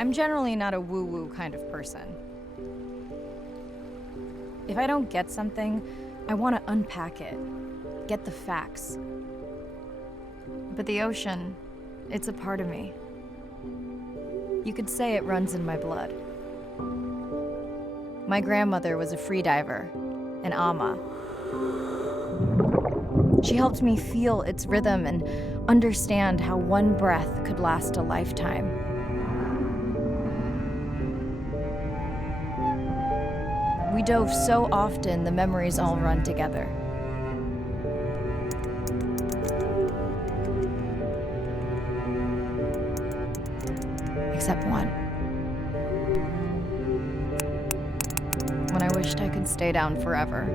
I'm generally not a woo-woo kind of person. If I don't get something, I want to unpack it, get the facts. But the ocean, it's a part of me. You could say it runs in my blood. My grandmother was a freediver, an ama. She helped me feel its rhythm and understand how one breath could last a lifetime. We dove so often, the memories all run together. Except one. When I wished I could stay down forever.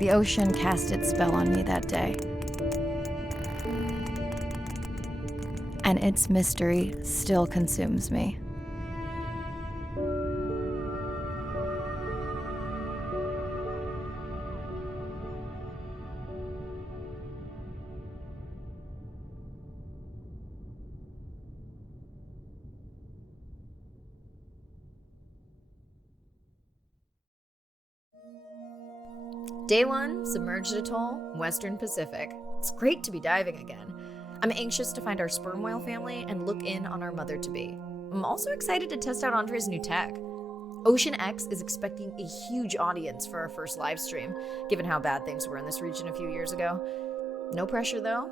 The ocean cast its spell on me that day. And its mystery still consumes me. Day 1, submerged atoll, Western Pacific. It's great to be diving again. I'm anxious to find our sperm whale family and look in on our mother-to-be. I'm also excited to test out Andre's new tech. Ocean X is expecting a huge audience for our first live stream, given how bad things were in this region a few years ago. No pressure though,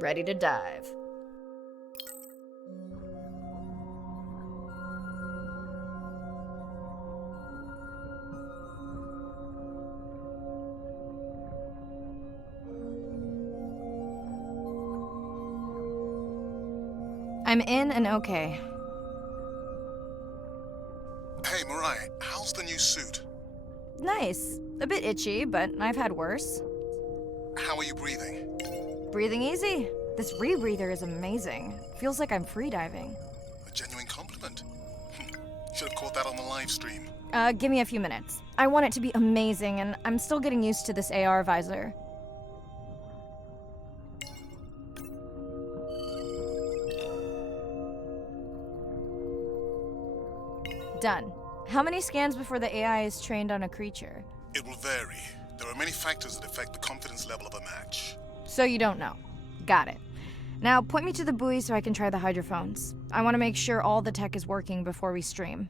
ready to dive. I'm in and okay. Hey, Mariah, how's the new suit? Nice. A bit itchy, but I've had worse. How are you breathing? Breathing easy. This rebreather is amazing. Feels like I'm freediving. A genuine compliment. Should have caught that on the live stream. Give me a few minutes. I want it to be amazing, and I'm still getting used to this AR visor. Done. How many scans before the AI is trained on a creature? It will vary. There are many factors that affect the confidence level of a match. So you don't know. Got it. Now point me to the buoy so I can try the hydrophones. I want to make sure all the tech is working before we stream.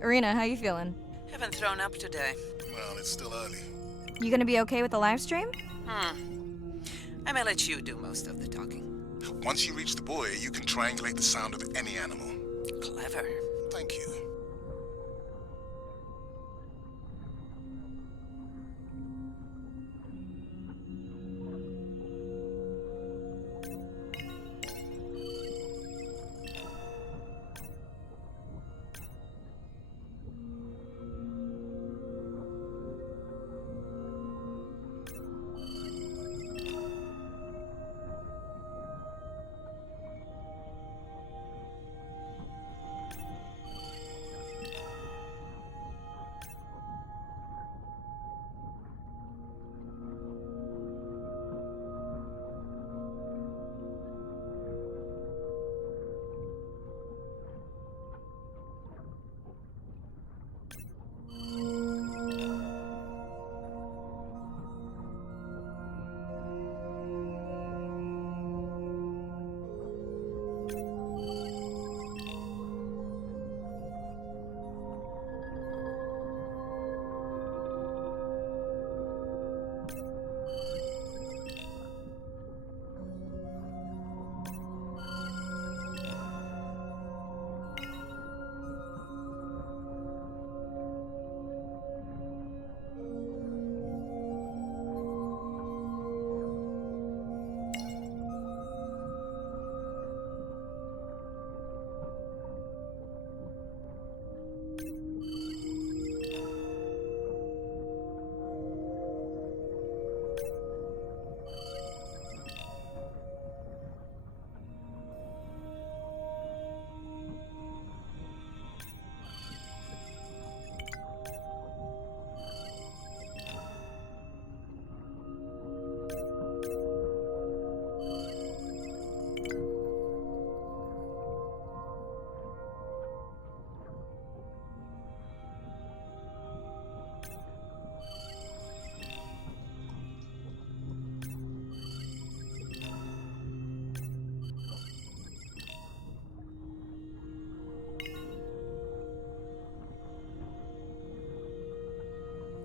Arena, how you feeling? Haven't thrown up today. Well, it's still early. You gonna be okay with the live stream? I may let you do most of the talking. Once you reach the buoy, you can triangulate the sound of any animal. Clever. Thank you.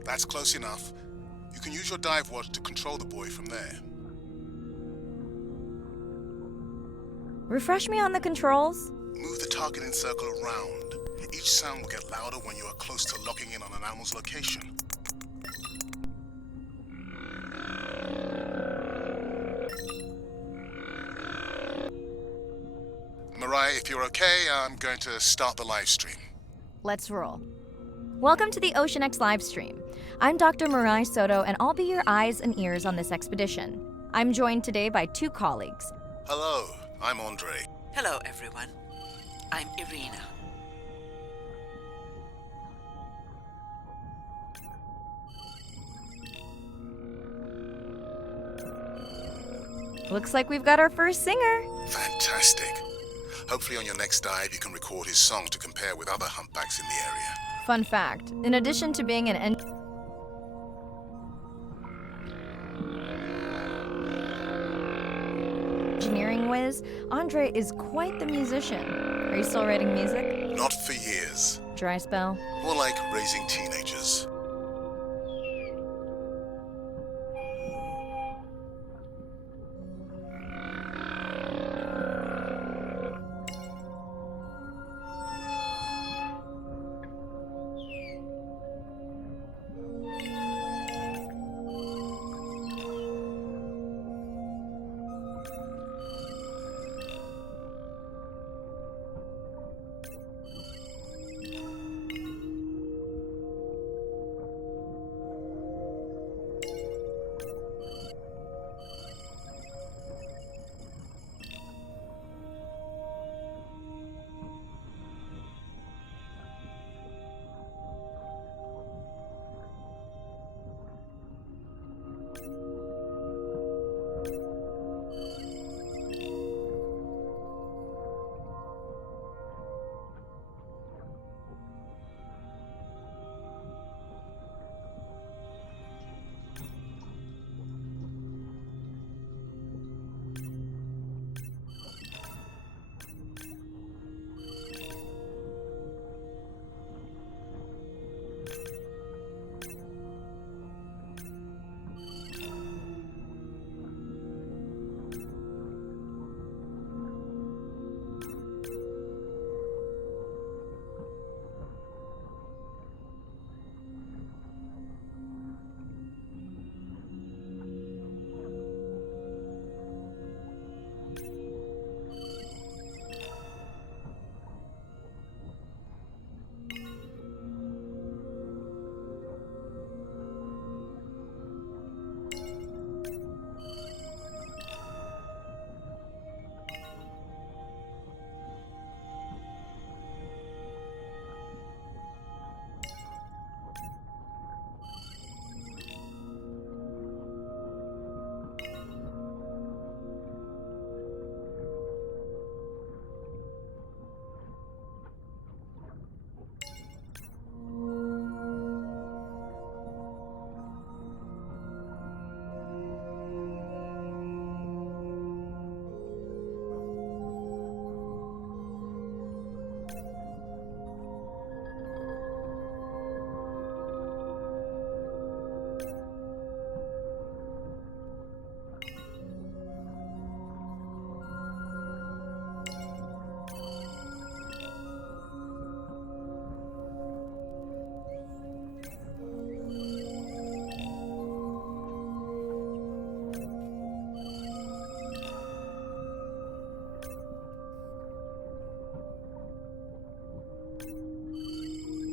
That's close enough. You can use your dive watch to control the buoy from there. Refresh me on the controls. Move the targeting circle around. Each sound will get louder when you are close to locking in on an animal's location. Mariah, if you're okay, I'm going to start the live stream. Let's roll. Welcome to the Ocean X livestream. I'm Dr. Mariah Soto, and I'll be your eyes and ears on this expedition. I'm joined today by two colleagues. Hello, I'm Andre. Hello, everyone. I'm Irina. Looks like we've got our first singer. Fantastic. Hopefully on your next dive you can record his song to compare with other humpbacks in the area. Fun fact, in addition to being an engineering whiz, Andre is quite the musician. Are you still writing music? Not for years. Dry spell? More like raising teenagers.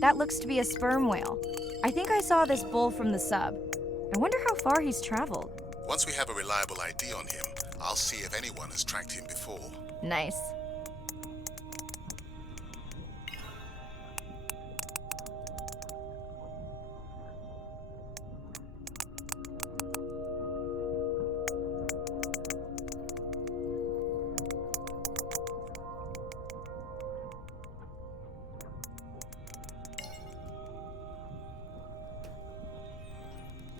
That looks to be a sperm whale. I think I saw this bull from the sub. I wonder how far he's traveled. Once we have a reliable ID on him, I'll see if anyone has tracked him before. Nice.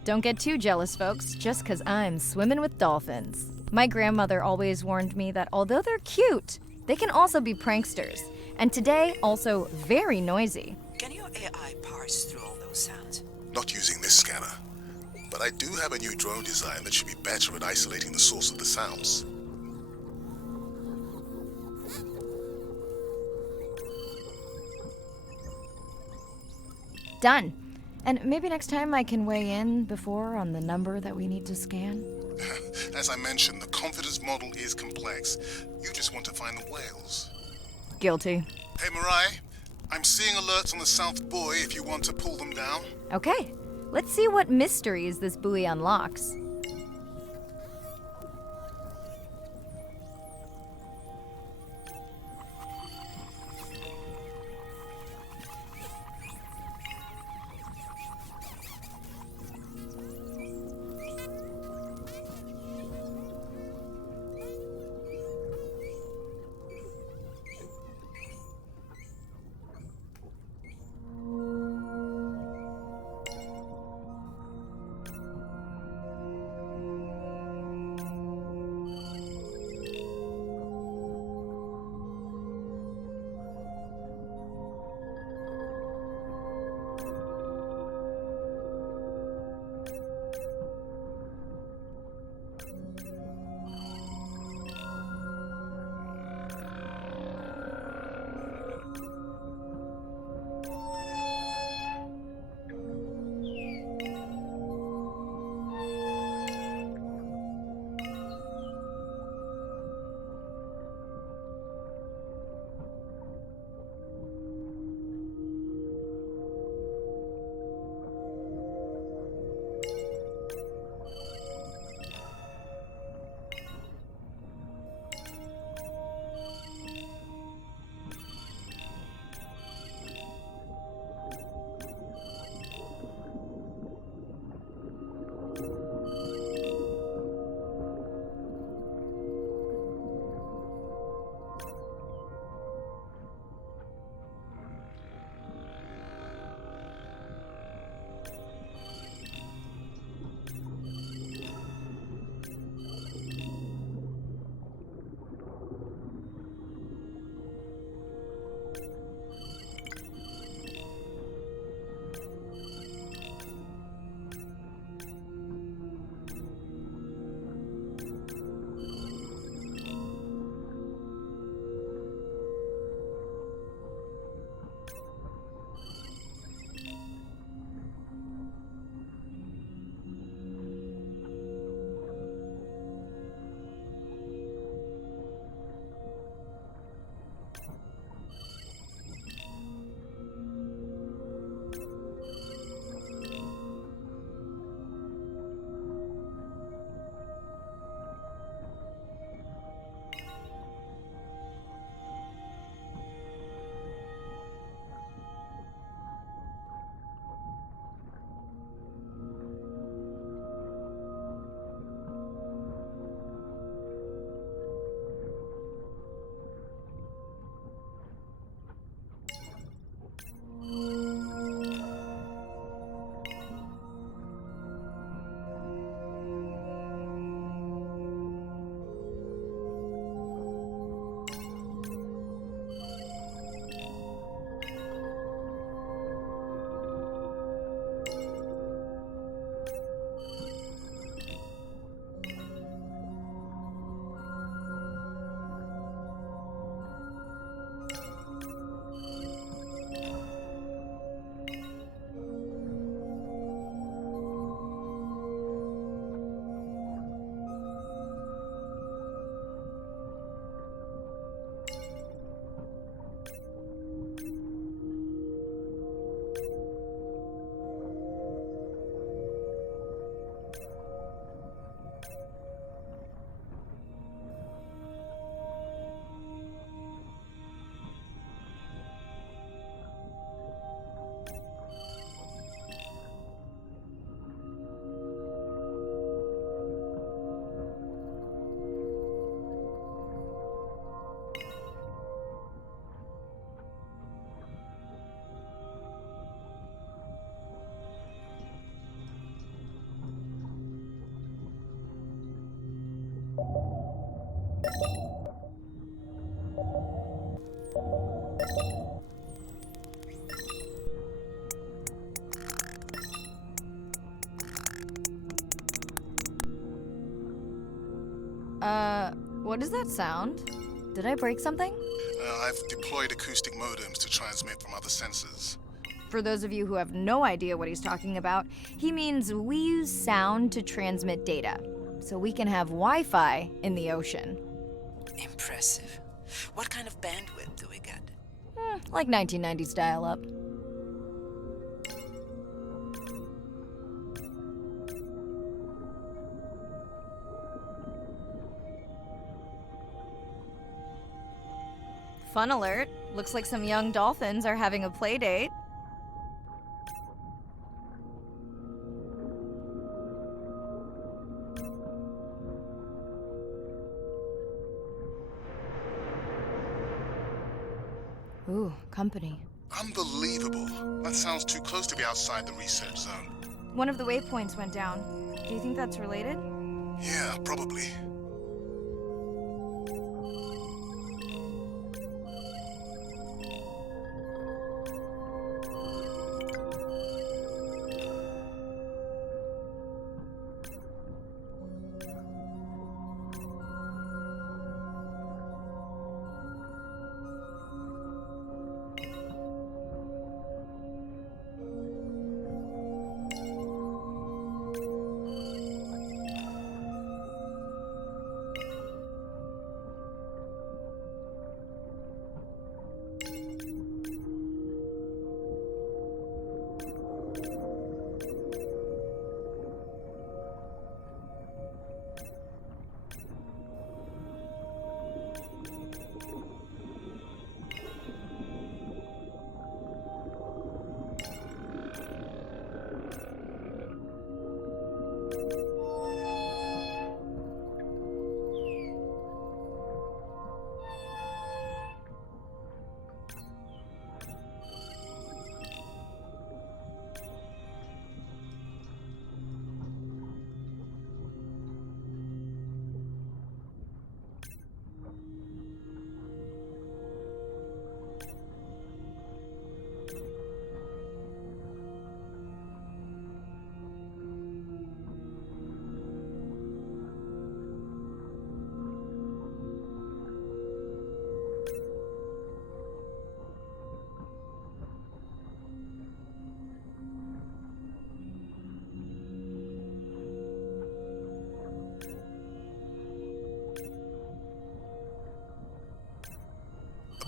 Don't get too jealous, folks, just 'cause I'm swimming with dolphins. My grandmother always warned me that although they're cute, they can also be pranksters, and today also very noisy. Can your AI parse through all those sounds? Not using this scanner. But I do have a new drone design that should be better at isolating the source of the sounds. Done. And maybe next time I can weigh in before on the number that we need to scan? As I mentioned, the confidence model is complex. You just want to find the whales. Guilty. Hey, Mirai, I'm seeing alerts on the South Buoy if you want to pull them down. Okay, let's see what mysteries this buoy unlocks. What does that sound? Did I break something? I've deployed acoustic modems to transmit from other sensors. For those of you who have no idea what he's talking about, he means we use sound to transmit data, so we can have Wi-Fi in the ocean. Impressive. What kind of bandwidth do we get? Like 1990s dial-up. Fun alert. Looks like some young dolphins are having a play date. Ooh, company. Unbelievable. That sounds too close to be outside the research zone. One of the waypoints went down. Do you think that's related? Yeah, probably.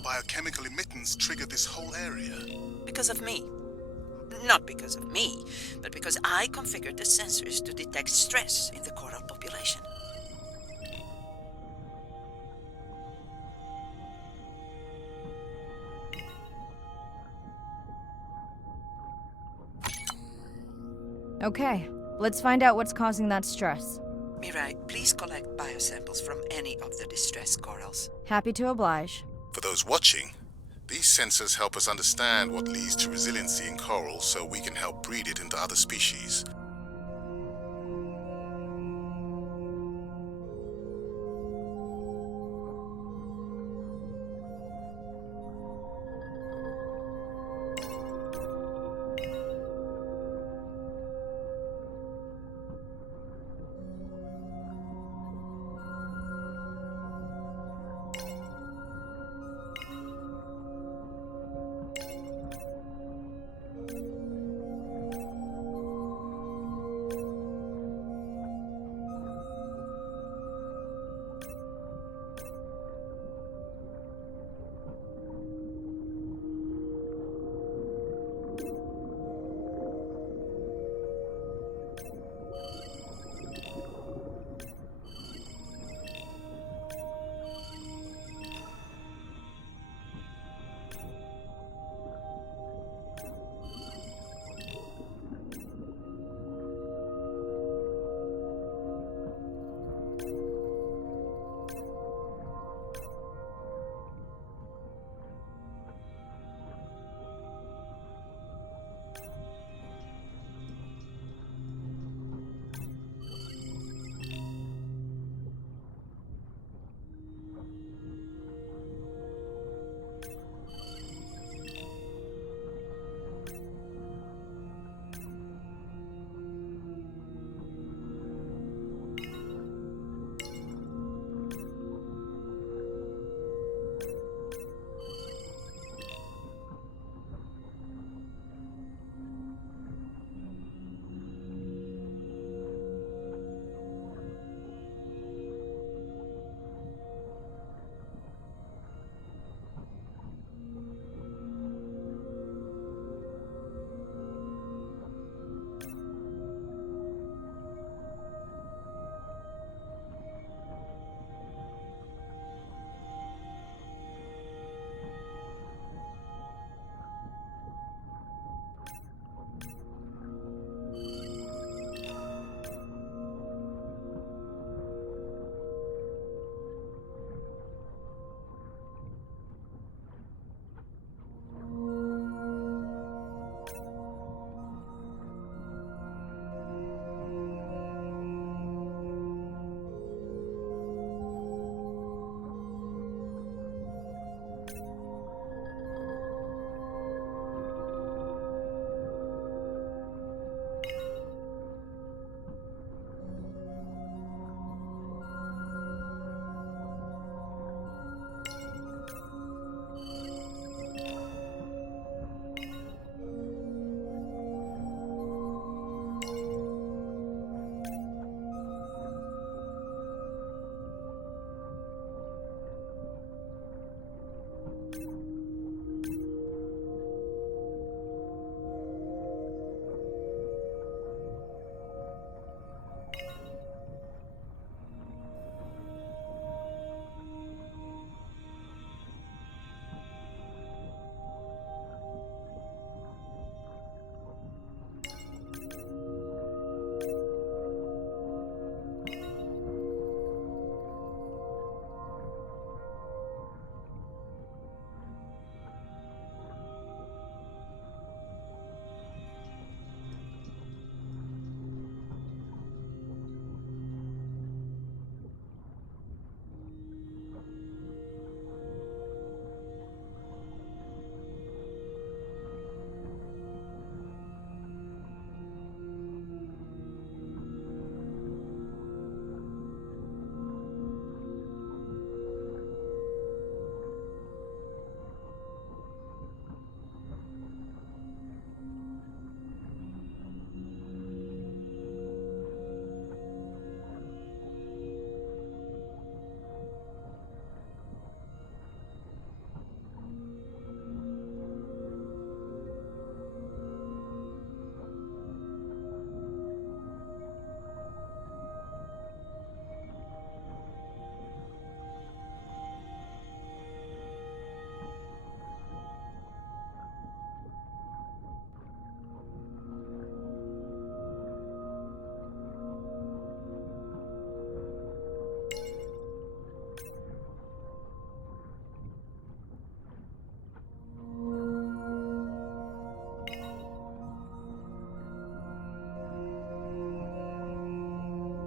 Biochemical emittance triggered this whole area. Because of me. Not because of me, but because I configured the sensors to detect stress in the coral population. Okay, let's find out what's causing that stress. Mirai, please collect biosamples from any of the distressed corals. Happy to oblige. For those watching, these sensors help us understand what leads to resiliency in coral so we can help breed it into other species.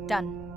Done.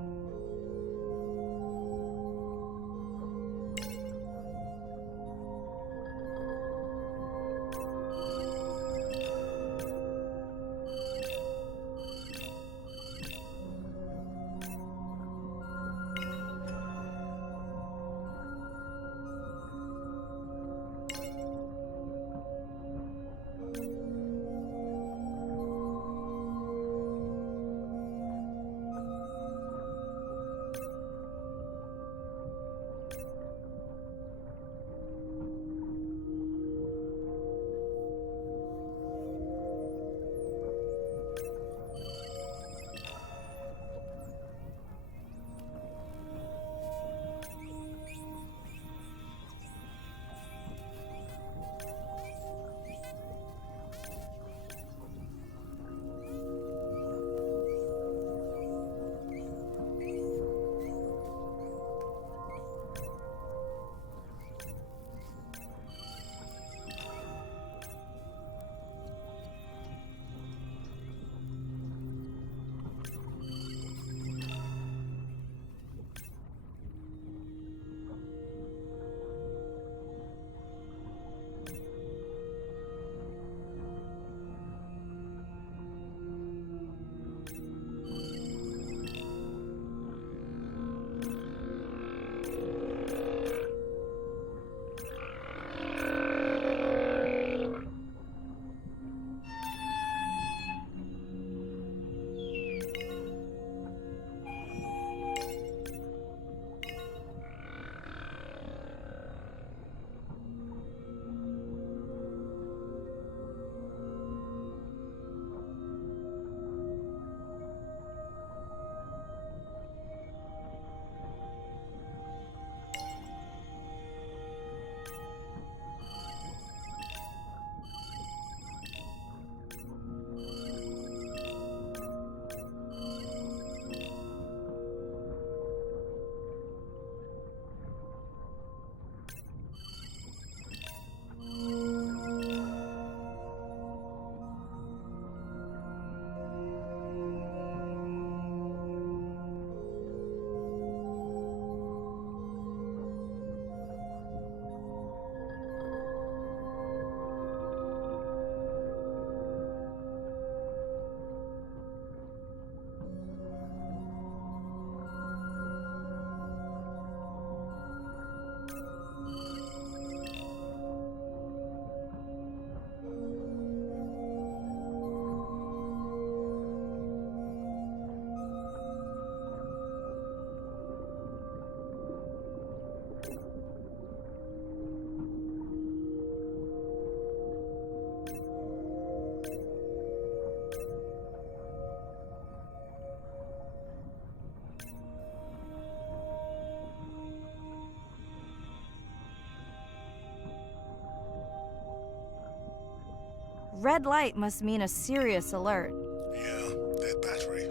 Red light must mean a serious alert. Yeah, dead battery.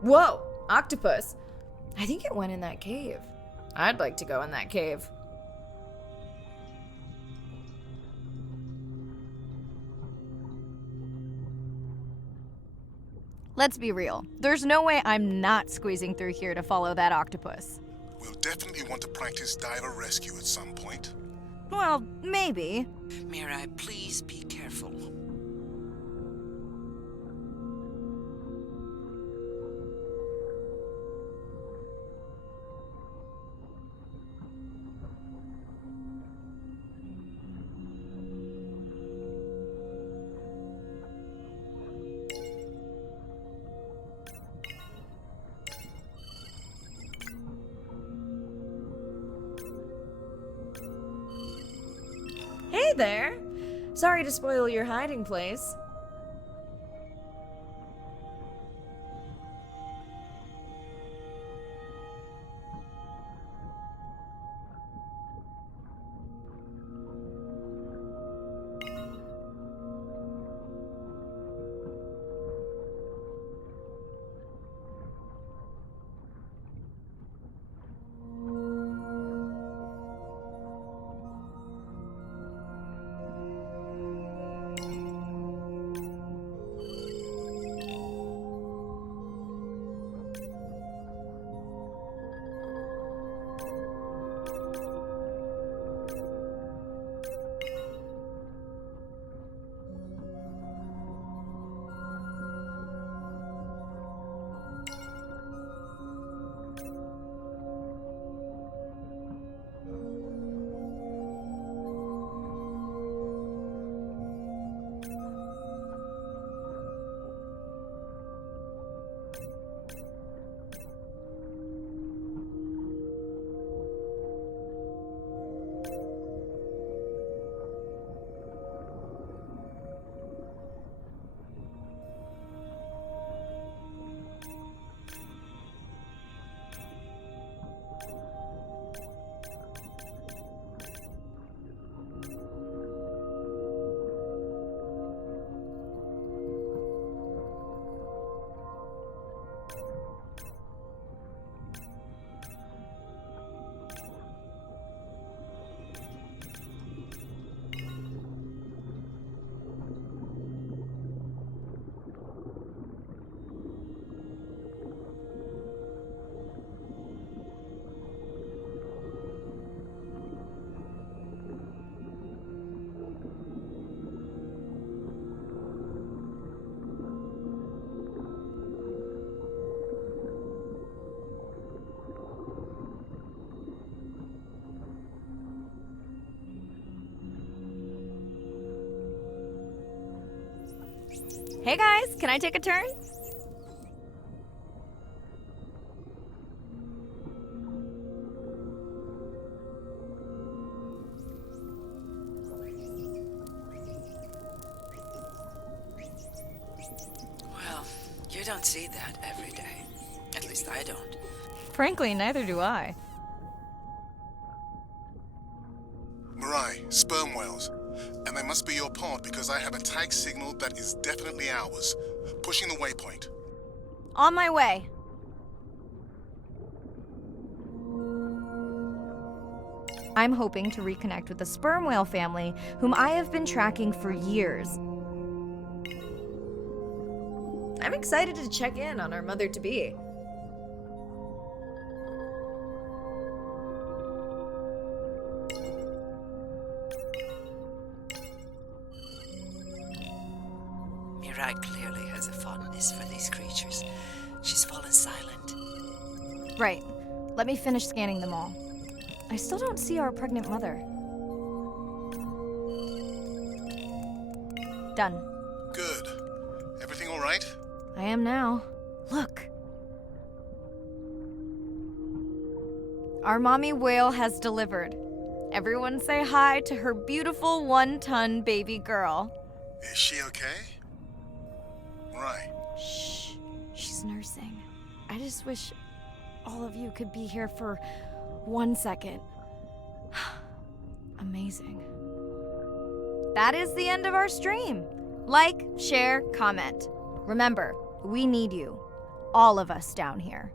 Whoa! Octopus! I think it went in that cave. I'd like to go in that cave. Let's be real. There's no way I'm not squeezing through here to follow that octopus. We'll definitely want to practice diver rescue at some point. Well, maybe. Mirai, please be careful. Hey there! Sorry to spoil your hiding place. Hey guys, can I take a turn? Well, you don't see that every day. At least I don't. Frankly, neither do I. Mirai, sperm whales. And they must be your pod because I have a tag signal that is definitely ours. Pushing the waypoint. On my way. I'm hoping to reconnect with the sperm whale family, whom I have been tracking for years. I'm excited to check in on our mother-to-be. Mirai clearly has a fondness for these creatures. She's fallen silent. Right. Let me finish scanning them all. I still don't see our pregnant mother. Done. Good. Everything all right? I am now. Look. Our mommy whale has delivered. Everyone say hi to her beautiful 1-ton baby girl. Is she okay? Mirai. Shh. She's nursing. I just wish all of you could be here for 1 second. Amazing. That is the end of our stream. Like, share, comment. Remember, we need you. All of us down here.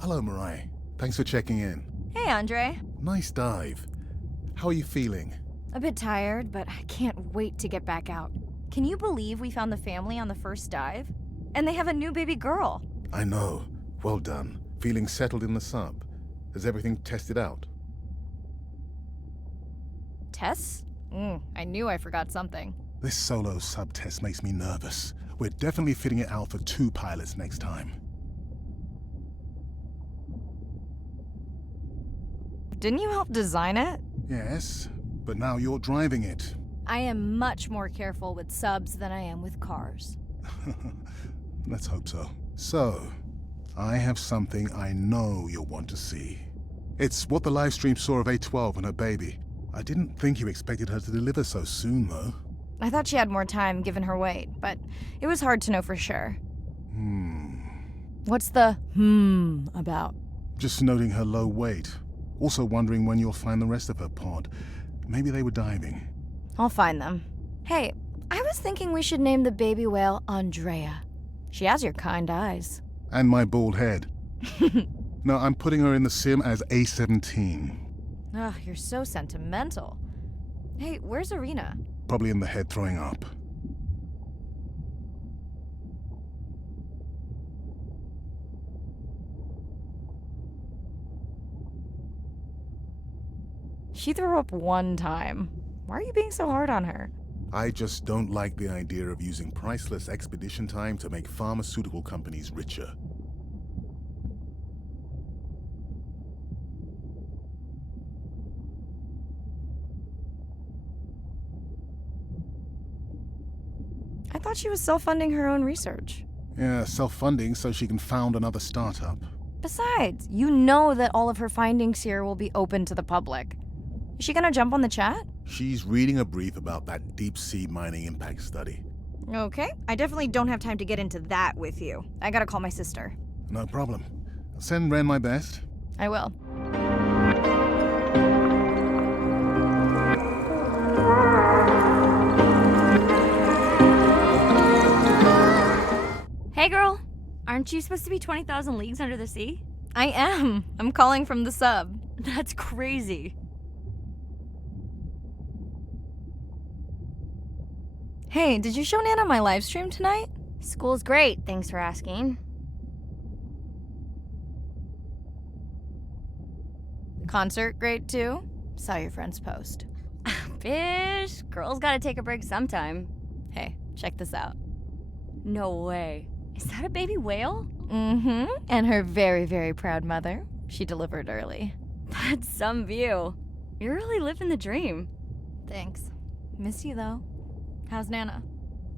Hello, Mirai. Thanks for checking in. Hey, Andre. Nice dive. How are you feeling? A bit tired, but I can't wait to get back out. Can you believe we found the family on the first dive? And they have a new baby girl. I know. Well done. Feeling settled in the sub. Has everything tested out? Tess? I knew I forgot something. This solo sub test makes me nervous. We're definitely fitting it out for 2 pilots next time. Didn't you help design it? Yes, but now you're driving it. I am much more careful with subs than I am with cars. Let's hope so. So, I have something I know you'll want to see. It's what the live stream saw of A12 and her baby. I didn't think you expected her to deliver so soon, though. I thought she had more time given her weight, but it was hard to know for sure. What's the about? Just noting her low weight. Also wondering when you'll find the rest of her pod. Maybe they were diving. I'll find them. Hey, I was thinking we should name the baby whale Andrea. She has your kind eyes. And my bald head. No, I'm putting her in the sim as A17. Ugh, you're so sentimental. Hey, where's Arena? Probably in the head throwing up. She threw up one time. Why are you being so hard on her? I just don't like the idea of using priceless expedition time to make pharmaceutical companies richer. I thought she was self-funding her own research. Yeah, self-funding so she can found another startup. Besides, you know that all of her findings here will be open to the public. Is she gonna jump on the chat? She's reading a brief about that deep-sea mining impact study. Okay, I definitely don't have time to get into that with you. I gotta call my sister. No problem. Send Ren my best. I will. Hey girl, aren't you supposed to be 20,000 leagues under the sea? I am. I'm calling from the sub. That's crazy. Hey, did you show Nana my live stream tonight? School's great, thanks for asking. Concert great too? Saw your friend's post. Bish, girls gotta take a break sometime. Hey, check this out. No way. Is that a baby whale? Mm-hmm. And her very, very proud mother. She delivered early. That's some view. You're really living the dream. Thanks. Miss you though. How's Nana?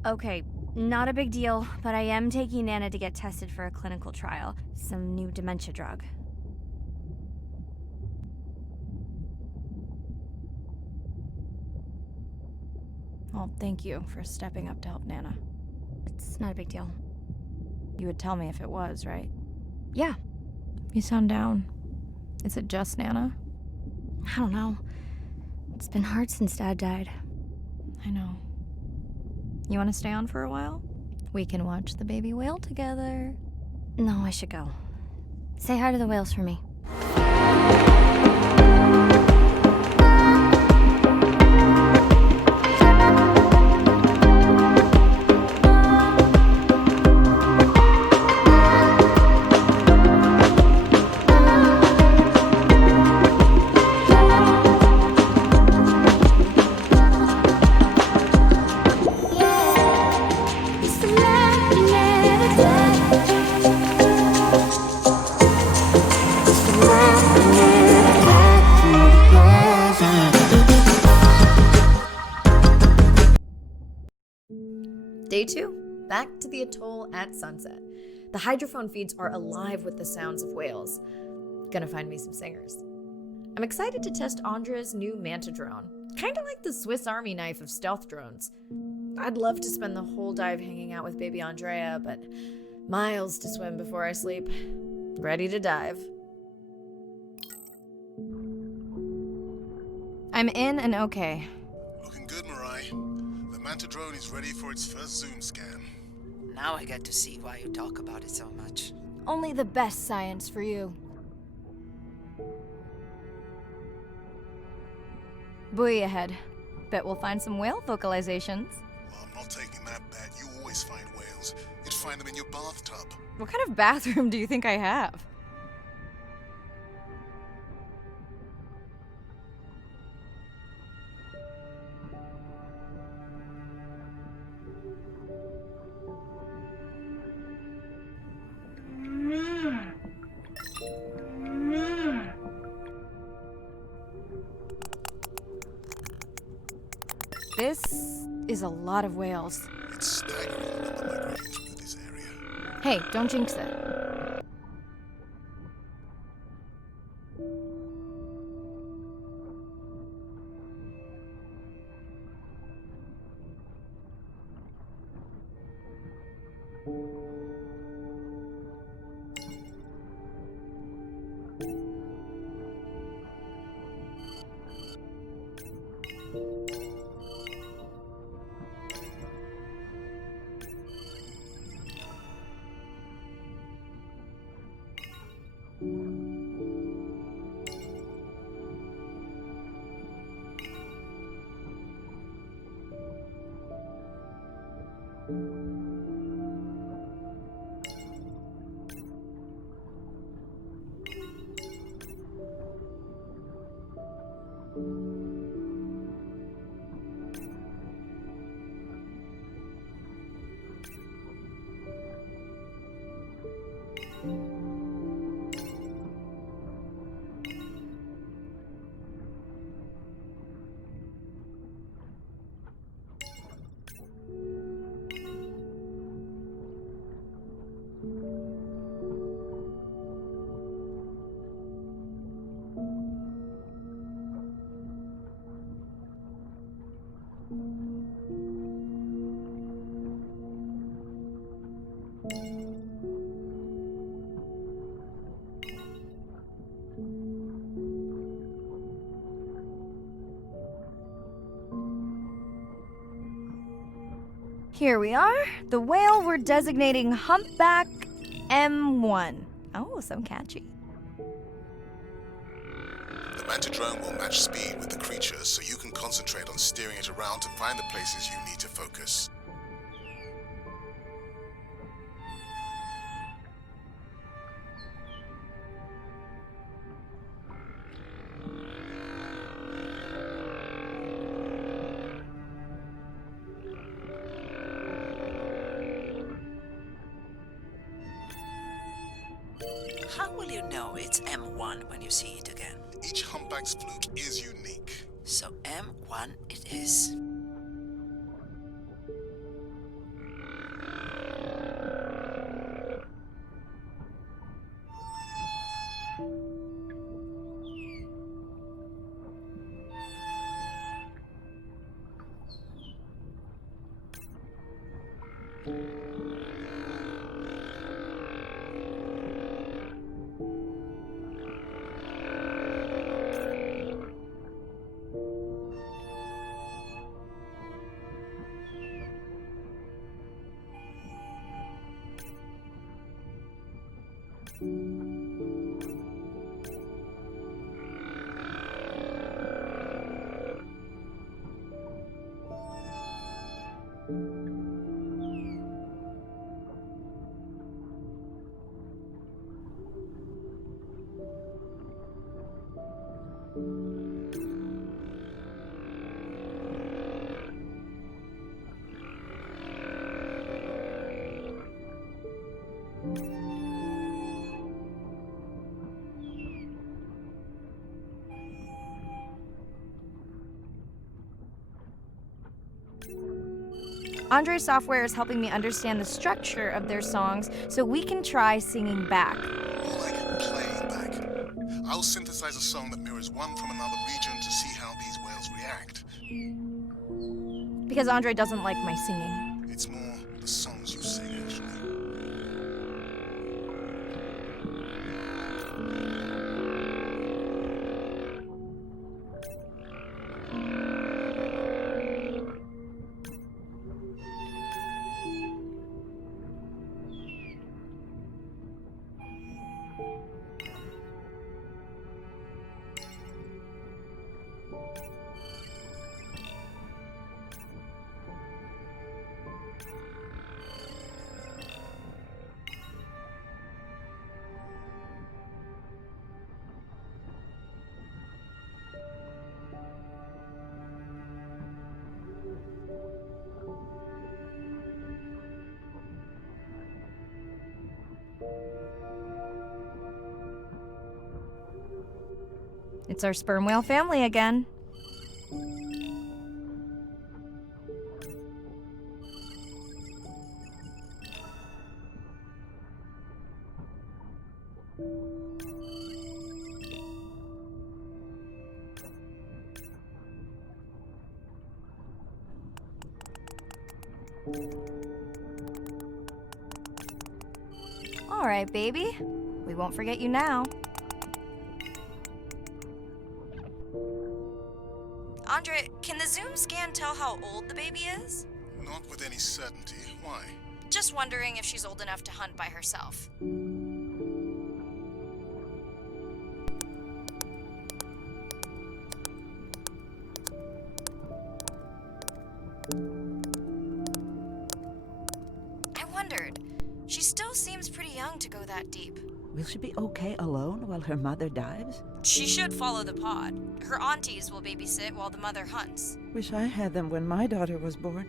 Okay, not a big deal, but I am taking Nana to get tested for a clinical trial. Some new dementia drug. Well, thank you for stepping up to help Nana. It's not a big deal. You would tell me if it was, right? Yeah. You sound down. Is it just Nana? I don't know. It's been hard since Dad died. I know. You want to stay on for a while? We can watch the baby whale together. No, I should go. Say hi to the whales for me. Day 2, back to the atoll at sunset. The hydrophone feeds are alive with the sounds of whales. Gonna find me some singers. I'm excited to test Andrea's new manta drone. Kinda like the Swiss Army knife of stealth drones. I'd love to spend the whole dive hanging out with baby Andrea, but miles to swim before I sleep. Ready to dive. I'm in and okay. Looking good, Mirai. The Manta drone is ready for its first zoom scan. Now I get to see why you talk about it so much. Only the best science for you. Buoy ahead. Bet we'll find some whale vocalizations. Well, I'm not taking that bet. You always find whales. You'd find them in your bathtub. What kind of bathroom do you think I have? This is a lot of whales. It's staggering the number migrating through this area. Hey, don't jinx it. Here we are. The whale we're designating Humpback M1. Oh, so catchy. The manta-drone will match speed with the creature, so you can concentrate on steering it around to find the places you need to focus. How will you know it's M1 when you see it again? Each humpback's fluke is unique. So M1 it is. Andre's software is helping me understand the structure of their songs so we can try singing back. More like playing back. I'll synthesize a song that mirrors one from another region to see how these whales react. Because Andre doesn't like my singing. It's more the songs you sing, actually. It's our sperm whale family again. All right, baby. We won't forget you now. Andre, can the Zoom scan tell how old the baby is? Not with any certainty. Why? Just wondering if she's old enough to hunt by herself. wondered. She still seems pretty young to go that deep. Will she be okay alone while her mother dives? She should follow the pod. Her aunties will babysit while the mother hunts. Wish I had them when my daughter was born.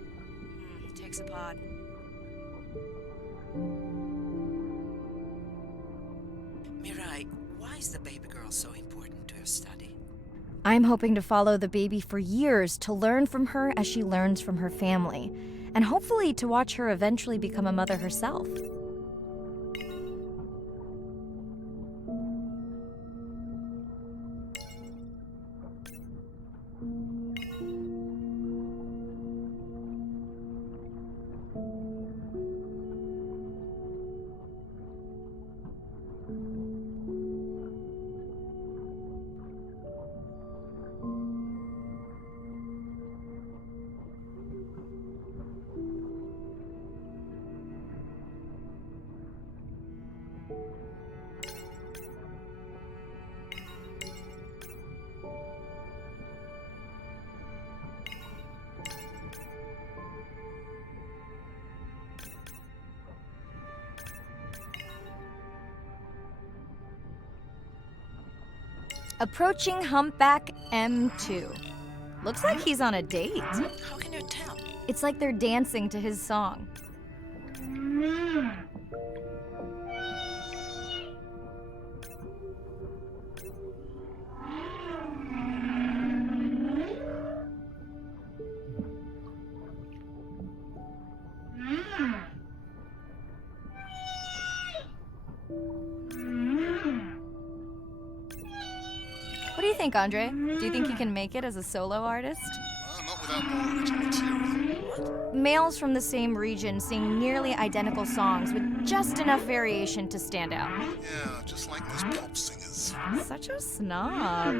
Takes a pod. Mirai, why is the baby girl so important to your study? I'm hoping to follow the baby for years to learn from her as she learns from her family, and hopefully to watch her eventually become a mother herself. Approaching Humpback M2. Looks like he's on a date. How can you tell? It's like they're dancing to his song. What do you think, Andre? Do you think he can make it as a solo artist? Not without more original material. Males from the same region sing nearly identical songs with just enough variation to stand out. Yeah, just like most pop singers. Such a snob.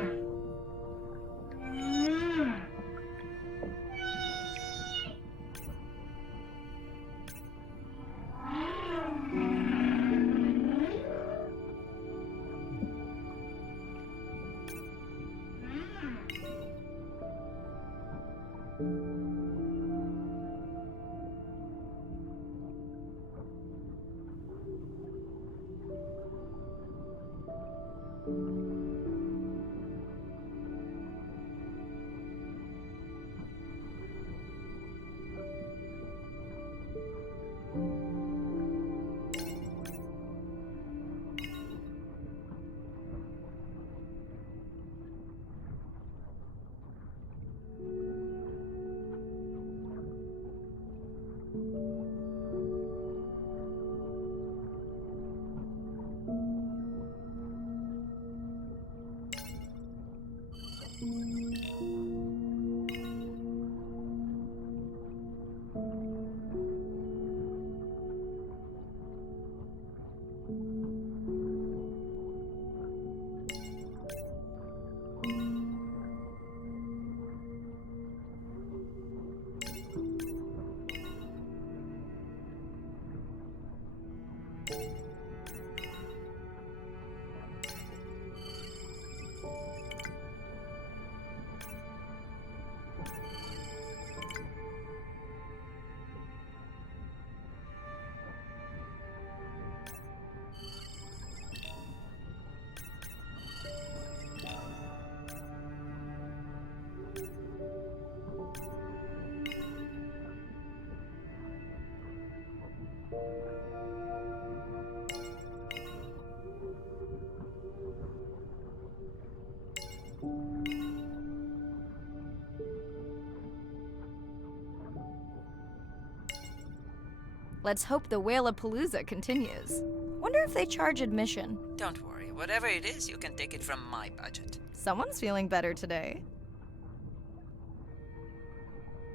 Let's hope the Whalapalooza continues. Wonder if they charge admission. Don't worry, whatever it is, you can take it from my budget. Someone's feeling better today.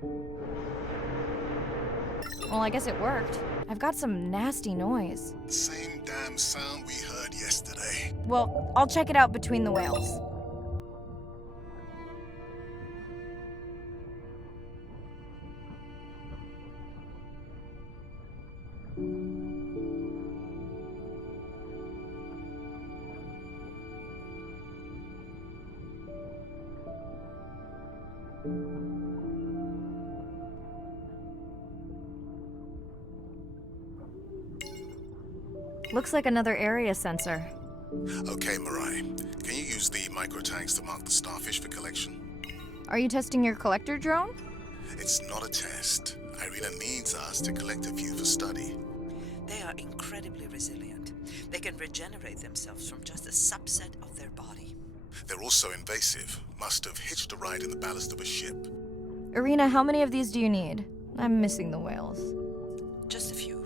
Well, I guess it worked. I've got some nasty noise. Same damn sound we heard yesterday. Well, I'll check it out between the whales. Looks like another area sensor. Okay, Mirai. Can you use the micro tags to mark the starfish for collection? Are you testing your collector drone? It's not a test. Irina needs us to collect a few for study. They are incredibly resilient. They can regenerate themselves from just a subset of their body. They're also invasive. Must have hitched a ride in the ballast of a ship. Irina, how many of these do you need? I'm missing the whales. Just a few.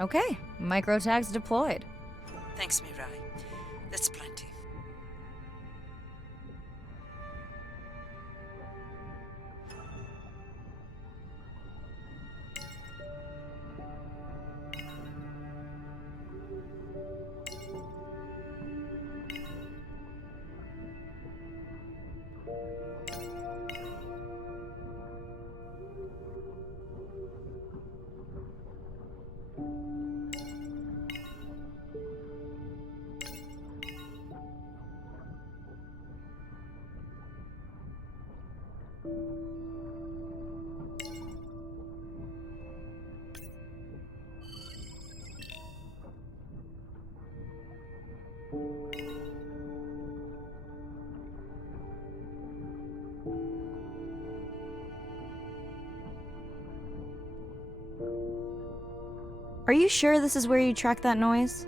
Okay, micro tags deployed. Thanks, Mirai. That's plenty. Are you sure this is where you track that noise?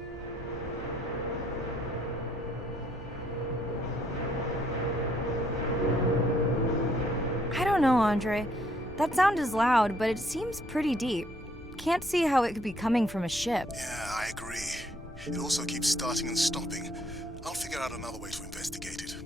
I don't know, Andre. That sound is loud, but it seems pretty deep. Can't see how it could be coming from a ship. Yeah, I agree. It also keeps starting and stopping. I'll figure out another way to investigate it.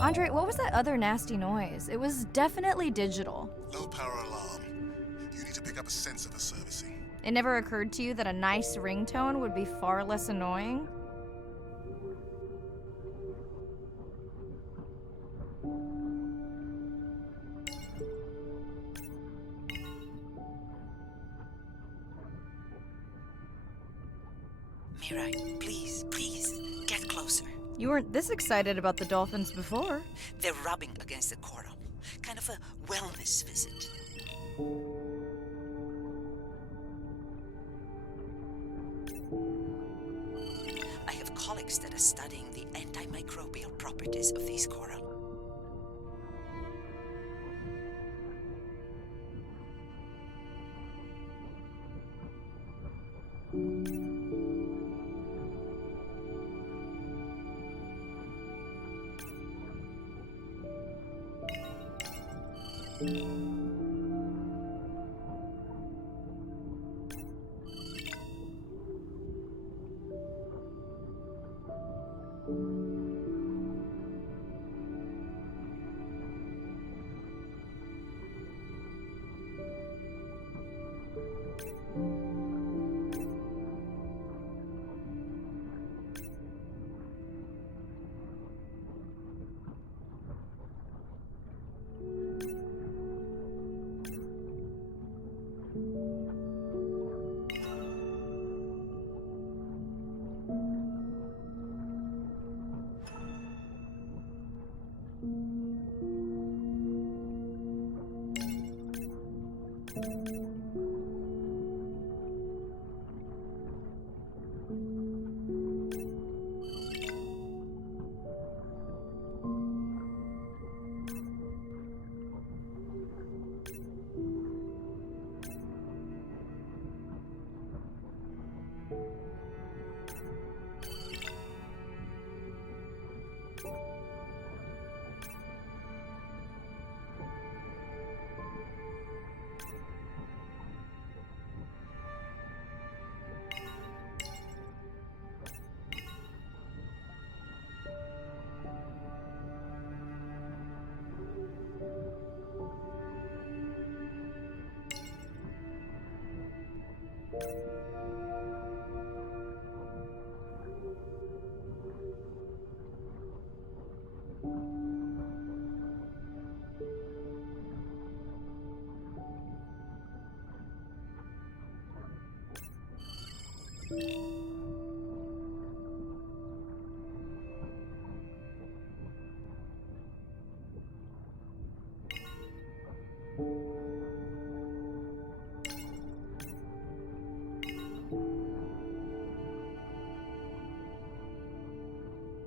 Andre, what was that other nasty noise? It was definitely digital. Low power alarm. You need to pick up a sensor for servicing. It never occurred to you that a nice ringtone would be far less annoying? Mirai, please, get closer. You weren't this excited about the dolphins before. They're rubbing against the coral. Kind of a wellness visit. I have colleagues that are studying the antimicrobial properties of these coral.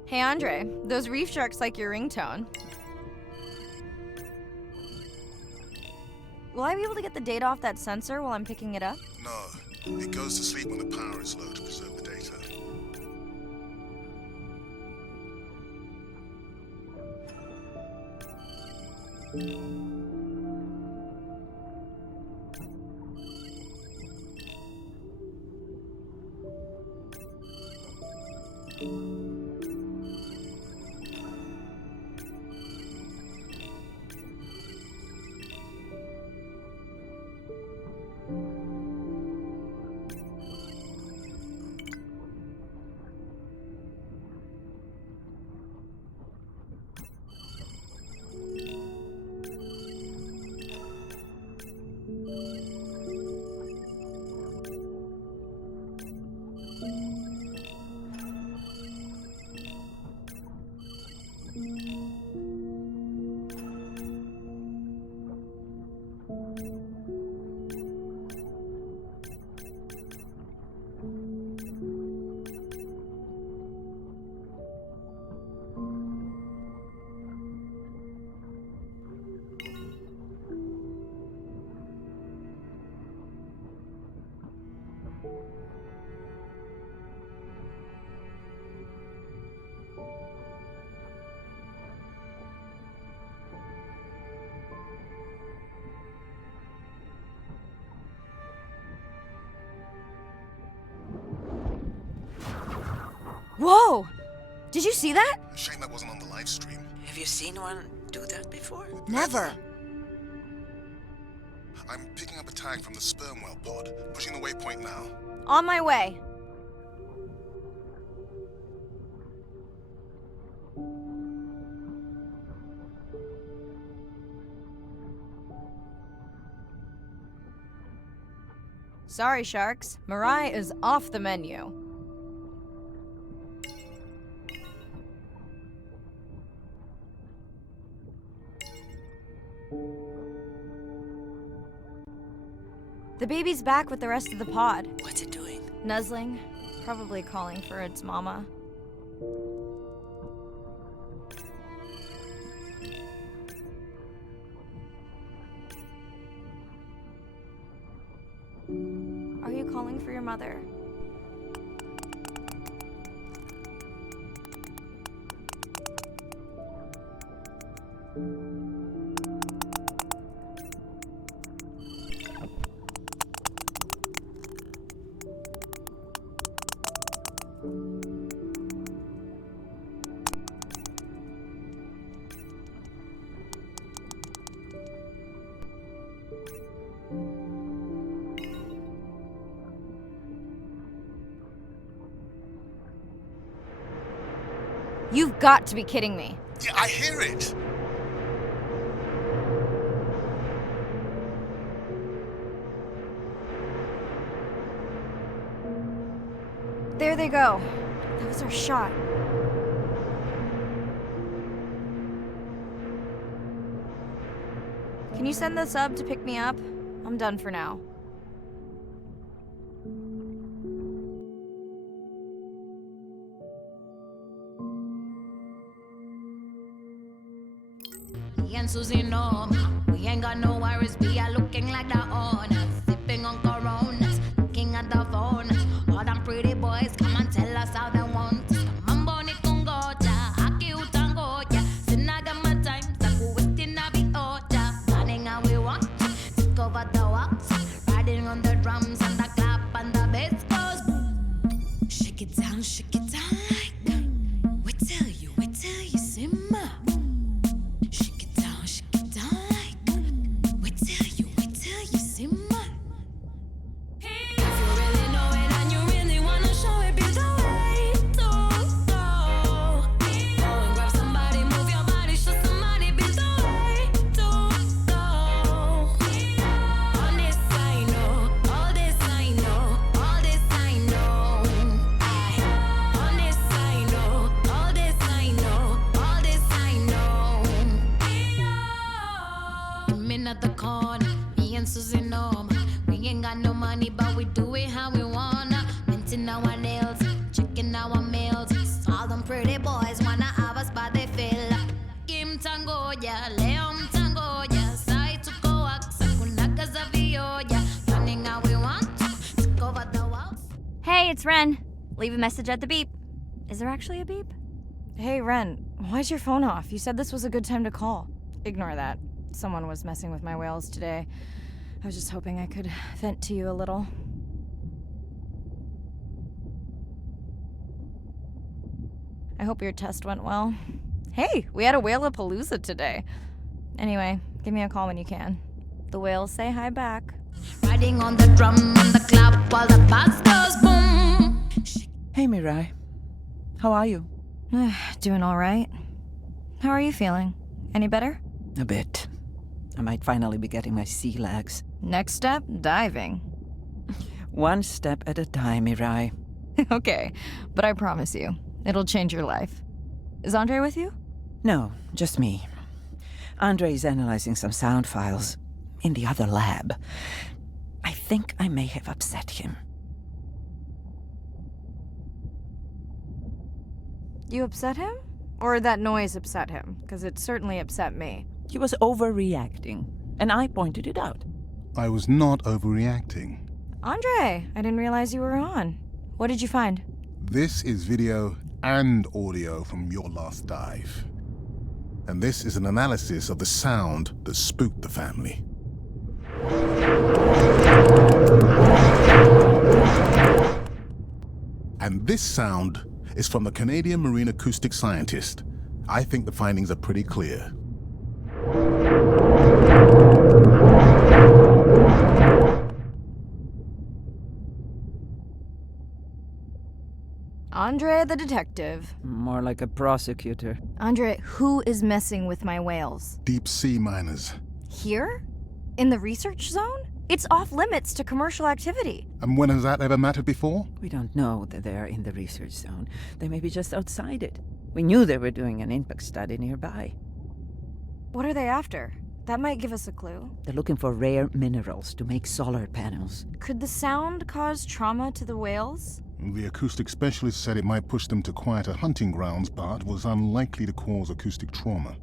Hey Andre, those reef sharks like your ringtone. Will I be able to get the data off that sensor while I'm picking it up? No, it goes to sleep when the power is low to preserve the data. Whoa! Did you see that? Shame that wasn't on the live stream. Have you seen one do that before? Never. I'm picking up a tag from the sperm whale pod, pushing the waypoint now. On my way. Sorry, sharks. Mirai is off the menu. The baby's back with the rest of the pod. What's it doing? Nuzzling, probably calling for its mama. Are you calling for your mother? You've got to be kidding me. Yeah, I hear it. There they go. That was our shot. Can you send the sub to pick me up? I'm done for now. Me and Susie know we ain't got no worries. We are looking like the owners, sipping on Coronas, looking at the phone. All them pretty boys come and tell us how they want. Mambo ni kungoja, aki utangoja. Sinaga my time, saku waiting na be oja. Planning how we want, take over the walks, riding on the drums and the clap and the bass goes boom. Shake it down like. Wait till you simmer. Shake it down like. Wait till you simmer. If you really know it and you really wanna show it, be the way to go. Go and grab somebody, move your body, show somebody, be the way to go. All this I know, all this I know, all this I know. All this I know, all this I know, all this I know. I'm at the corner, me and Susie know. We ain't got no money, but we do it how we wanna. Minting our nails, checking our mails. All them pretty boys wanna have us, but they fail. Kim tango, yeah, Leon tango, yeah. Sai to go up, Sakunaga Zavio, yeah. Running how we want, take over the walls. Hey, it's Ren. Leave a message at the beep. Is there actually a beep? Hey, Ren, why's your phone off? You said this was a good time to call. Ignore that. Someone was messing with my whales today. I was just hoping I could vent to you a little. I hope your test went well. Hey, we had a whale-a-palooza today. Anyway, give me a call when you can. The whales say hi back. Riding on the drum and the clap while the bass goes boom. Hey, Mirai. How are you? Doing all right. How are you feeling? Any better? A bit. I might finally be getting my sea legs. Next step, diving. One step at a time, Mirai. Okay, but I promise you, it'll change your life. Is Andre with you? No, just me. Andre is analyzing some sound files in the other lab. I think I may have upset him. You upset him? Or that noise upset him? Because it certainly upset me. He was overreacting, and I pointed it out. I was not overreacting. Andre, I didn't realize you were on. What did you find? This is video and audio from your last dive. And this is an analysis of the sound that spooked the family. And this sound is from the Canadian marine acoustic scientist. I think the findings are pretty clear. Andre the detective. More like a prosecutor. Andre, who is messing with my whales? Deep sea miners. Here? In the research zone? It's off limits to commercial activity. And when has that ever mattered before? We don't know that they are in the research zone. They may be just outside it. We knew they were doing an impact study nearby. What are they after? That might give us a clue. They're looking for rare minerals to make solar panels. Could the sound cause trauma to the whales? The acoustic specialist said it might push them to quieter hunting grounds, but was unlikely to cause acoustic trauma.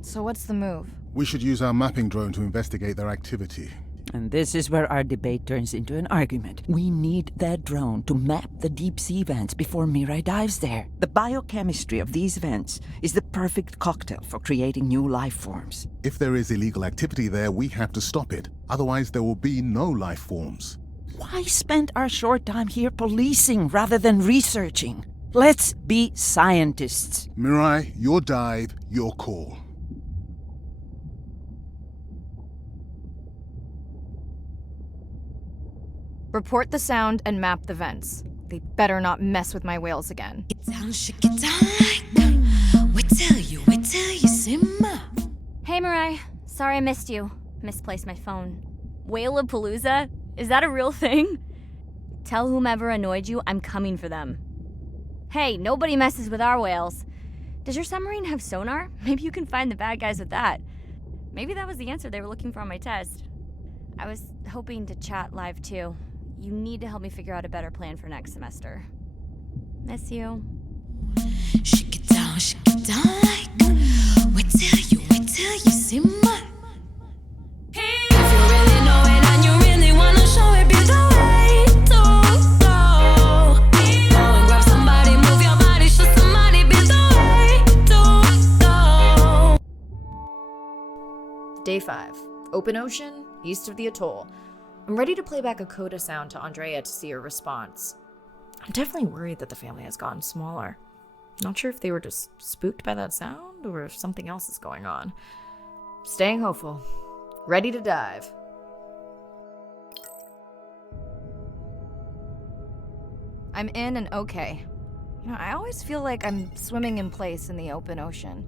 So what's the move? We should use our mapping drone to investigate their activity. And this is where our debate turns into an argument. We need that drone to map the deep sea vents before Mirai dives there. The biochemistry of these vents is the perfect cocktail for creating new life forms. If there is illegal activity there, we have to stop it. Otherwise, there will be no life forms. Why spend our short time here policing rather than researching? Let's be scientists. Mirai, your dive, your call. Report the sound and map the vents. They better not mess with my whales again. Shake it down like. Hey, Mirai. Sorry I missed you. Misplaced my phone. Whale-a-palooza? Is that a real thing? Tell whomever annoyed you I'm coming for them. Hey, nobody messes with our whales. Does your submarine have sonar? Maybe you can find the bad guys with that. Maybe that was the answer they were looking for on my test. I was hoping to chat live too. You need to help me figure out a better plan for next semester. Miss you. Shake it down like. Wait till you see my. If you really know it and you really wanna show it, be the way to go. Go and grab somebody, move your body, show somebody, be the way to go. Day 5. Open ocean, east of the atoll. I'm ready to play back a coda sound to Andrea to see her response. I'm definitely worried that the family has gotten smaller. Not sure if they were just spooked by that sound or if something else is going on. Staying hopeful. Ready to dive. I'm in and okay. I always feel like I'm swimming in place in the open ocean.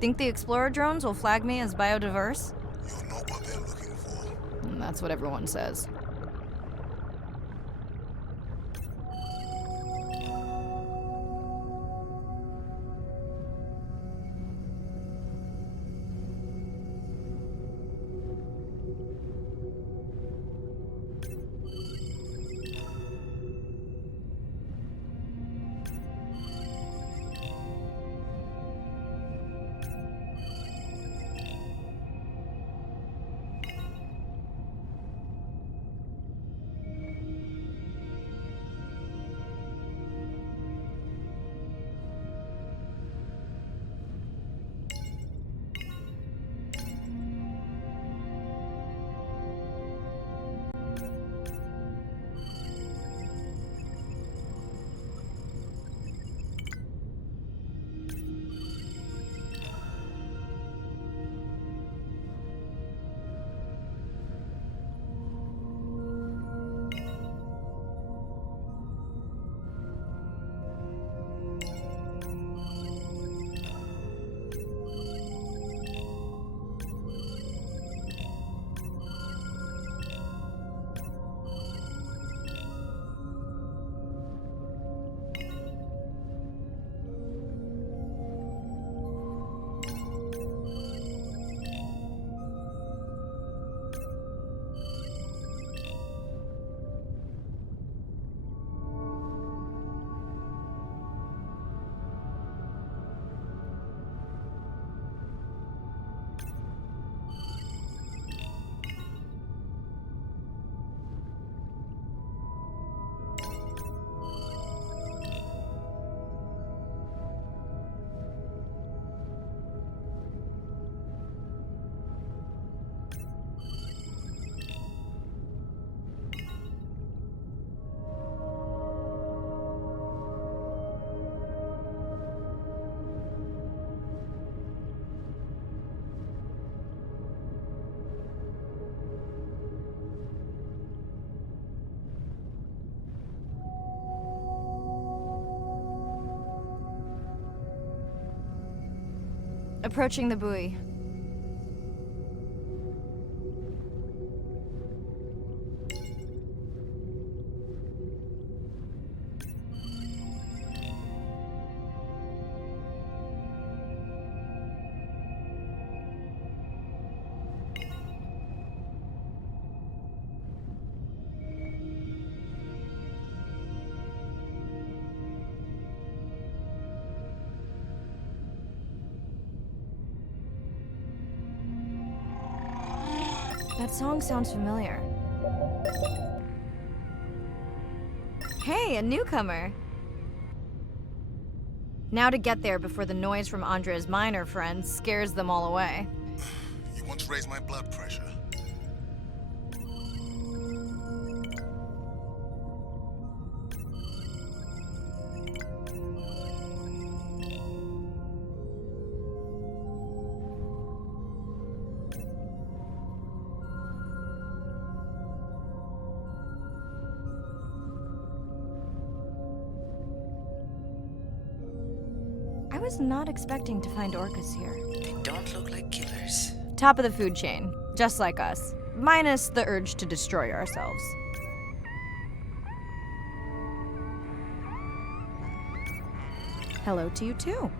Think the Explorer drones will flag me as biodiverse? You're not what they're looking for. That's what everyone says. Approaching the buoy. That song sounds familiar. Hey, a newcomer! Now to get there before the noise from Andrea's minor friends scares them all away. You want to raise my blood pressure? was not expecting to find orcas here. They don't look like killers. Top of the food chain, just like us. Minus the urge to destroy ourselves. Hello to you too.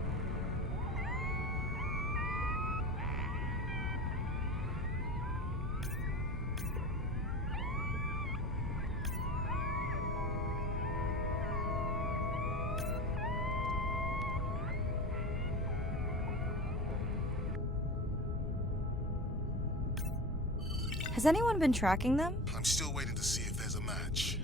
Has anyone been tracking them? I'm still waiting to see if there's a match.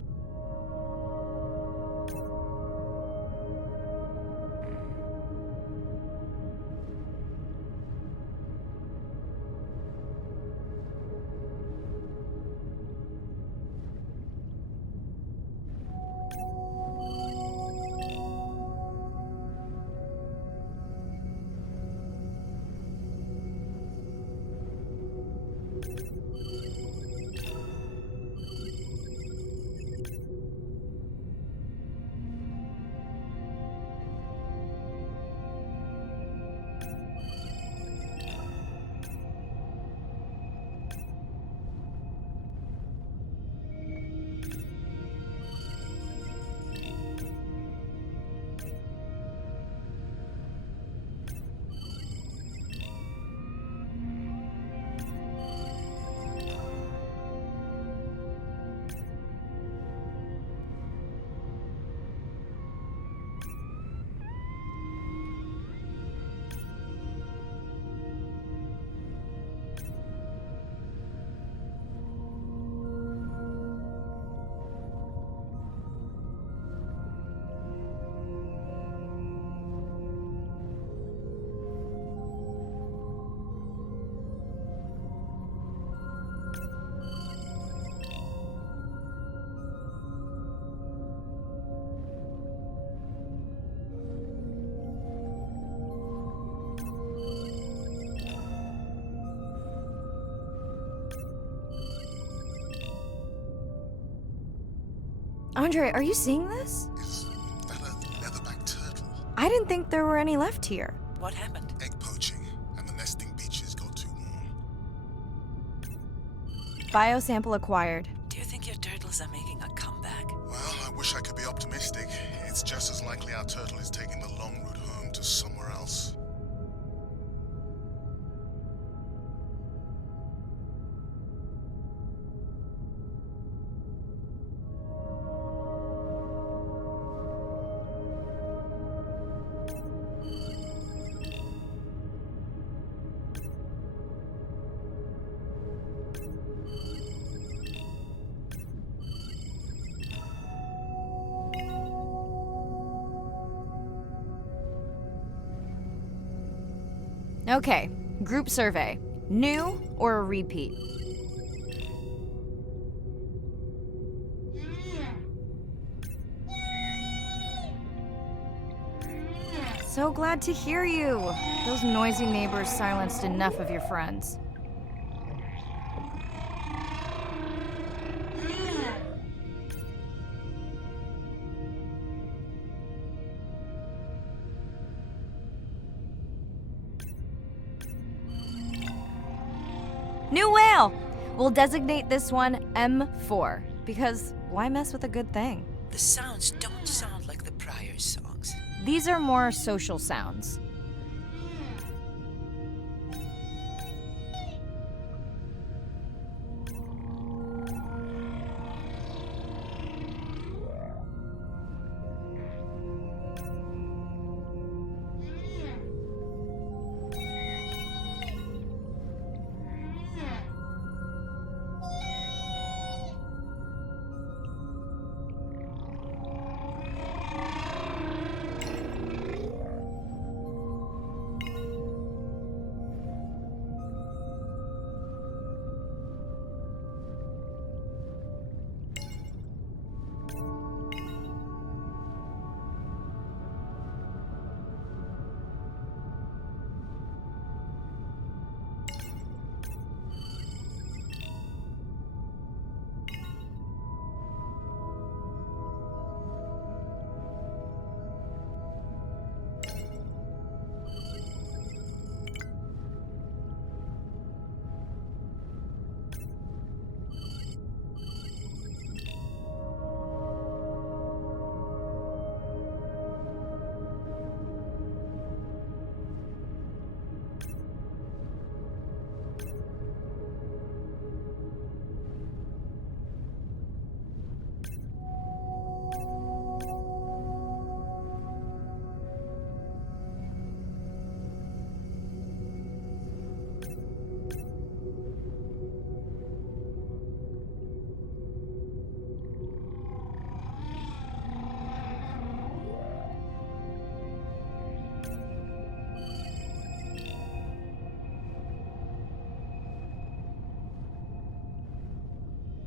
Andre, are you seeing this? Is that a leatherback turtle? I didn't think there were any left here. What happened? Egg poaching, and the nesting beaches got too warm. Biosample acquired. Do you think your turtles are making a comeback? Well, I wish I could be optimistic. It's just as likely our turtle is taking the long route home to somewhere else. Okay, group survey. New or a repeat? So glad to hear you. Those noisy neighbors silenced enough of your friends. New whale! We'll designate this one M4, because why mess with a good thing? The sounds don't sound like the prior songs. These are more social sounds.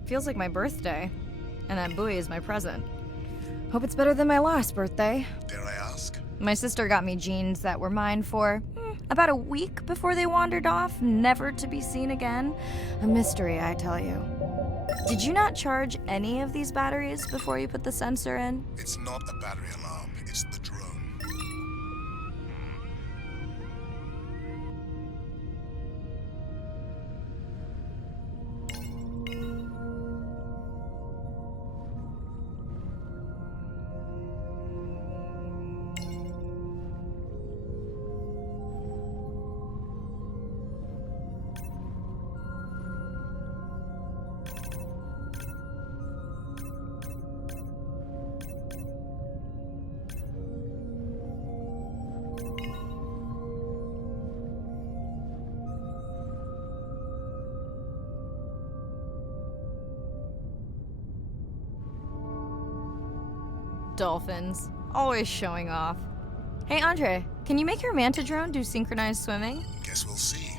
Feels like my birthday. And that buoy is my present. Hope it's better than my last birthday. Dare I ask? My sister got me jeans that were mine for about a week before they wandered off, never to be seen again. A mystery, I tell you. Did you not charge any of these batteries before you put the sensor in? It's not a battery alarm, it's the drone. Dolphins. Always showing off. Hey, Andre, can you make your manta drone do synchronized swimming? Guess we'll see.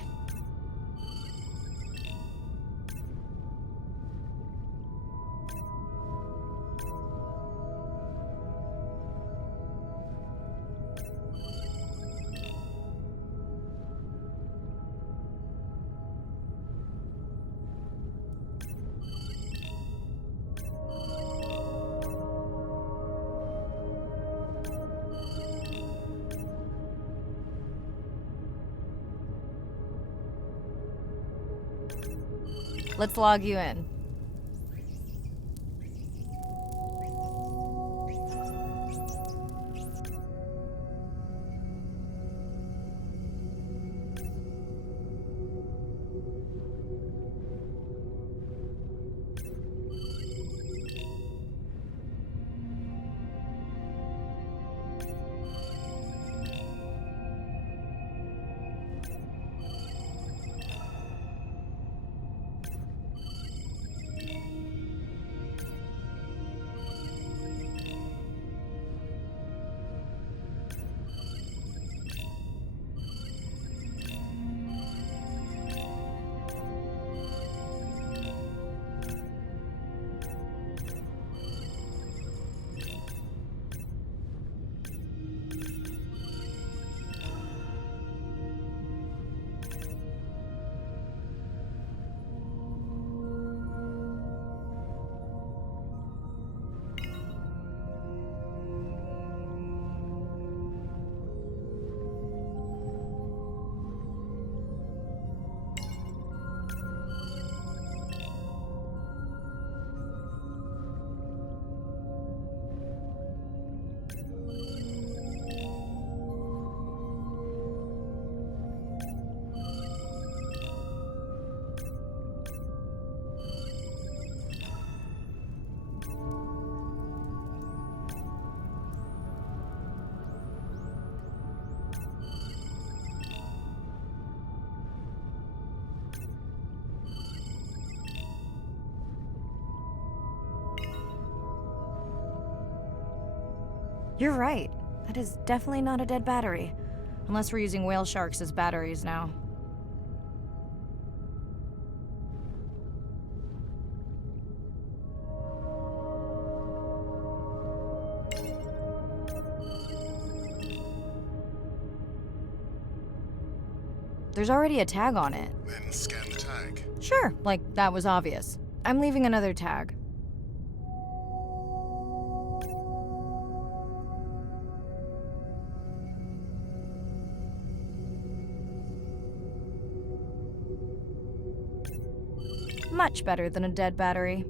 Let's log you in. You're right. That is definitely not a dead battery. Unless we're using whale sharks as batteries now. There's already a tag on it. Then scan the tag. Sure, like that was obvious. I'm leaving another tag. Much better than a dead battery.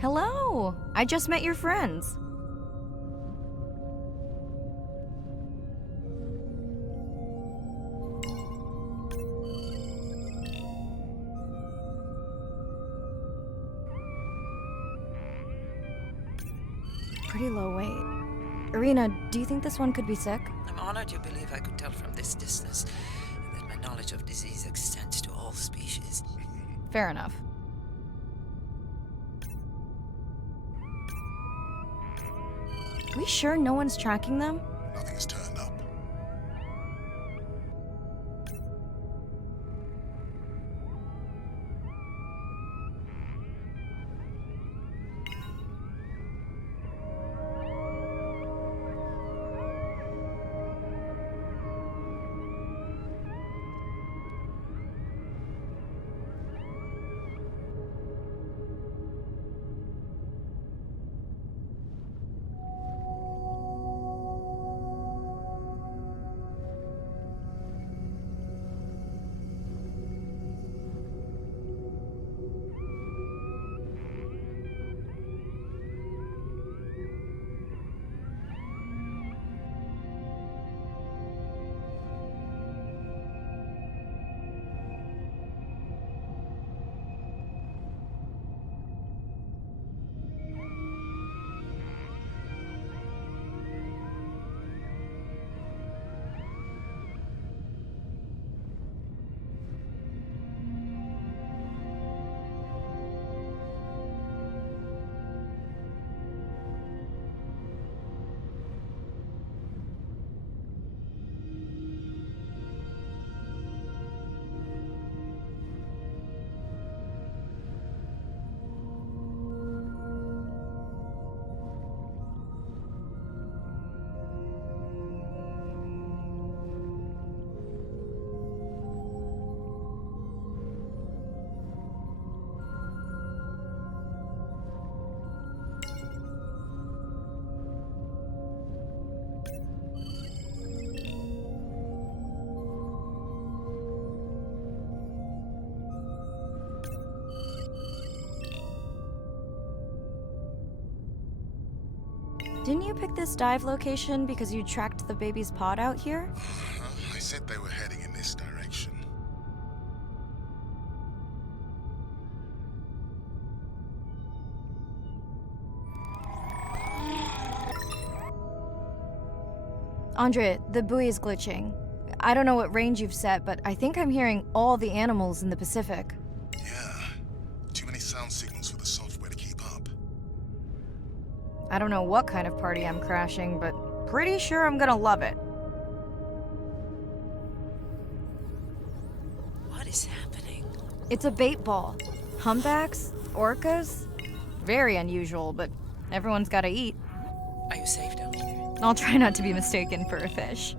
Hello! I just met your friends. Pretty low weight. Irina, do you think this one could be sick? I'm honored you believe I could tell from this distance that my knowledge of disease extends to all species. Fair enough. We sure no one's tracking them? Nothing has turned up. Didn't you pick this dive location because you tracked the baby's pod out here? I said they were heading in this direction. Andre, the buoy is glitching. I don't know what range you've set, but I think I'm hearing all the animals in the Pacific. Yeah. Too many sound signals for the software to keep up. I don't know what kind of party I'm crashing, but pretty sure I'm gonna love it. What is happening? It's a bait ball. Humpbacks, orcas. Very unusual, but everyone's gotta eat. Are you safe down here? I'll try not to be mistaken for a fish.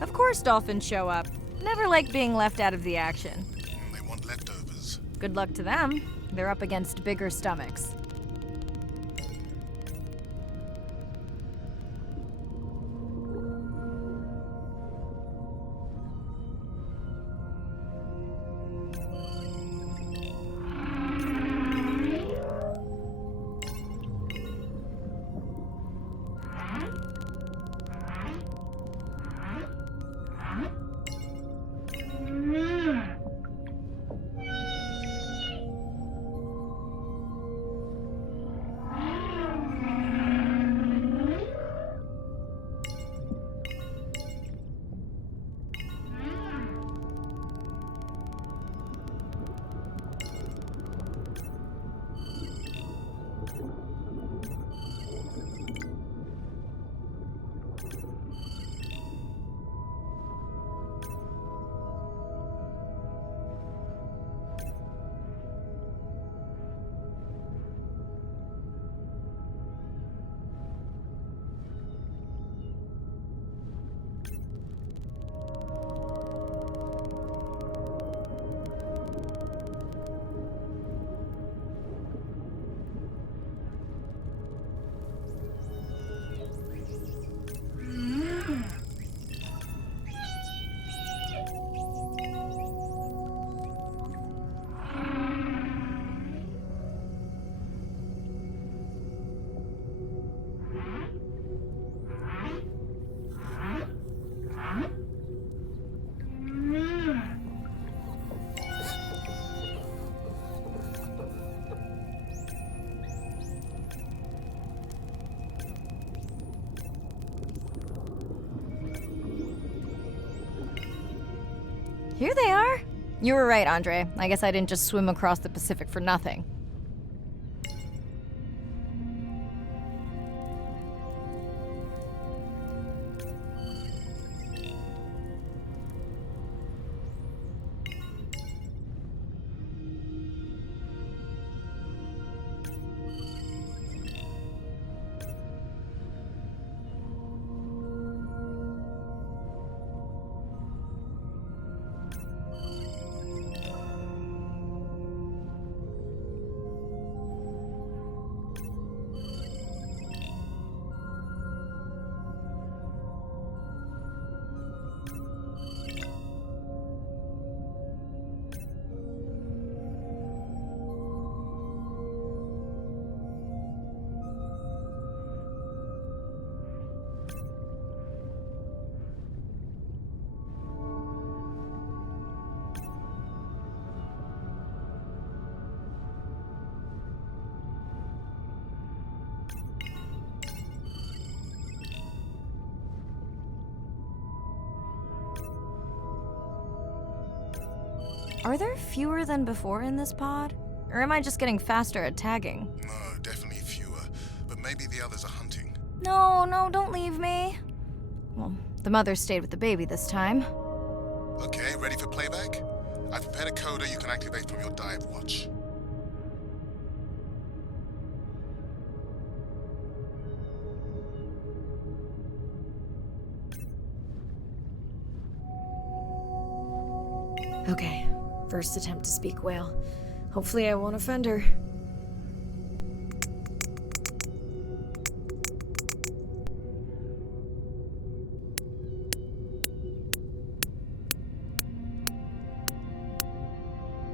Of course dolphins show up. Never like being left out of the action. They want leftovers. Good luck to them. They're up against bigger stomachs. Here they are. You were right, Andre. I guess I didn't just swim across the Pacific for nothing. Are there fewer than before in this pod? Or am I just getting faster at tagging? No, definitely fewer. But maybe the others are hunting. No, don't leave me. Well, the mother stayed with the baby this time. Okay, ready for playback? I've prepared a coder you can activate from your dive watch. Okay, first attempt to speak whale. Hopefully I won't offend her.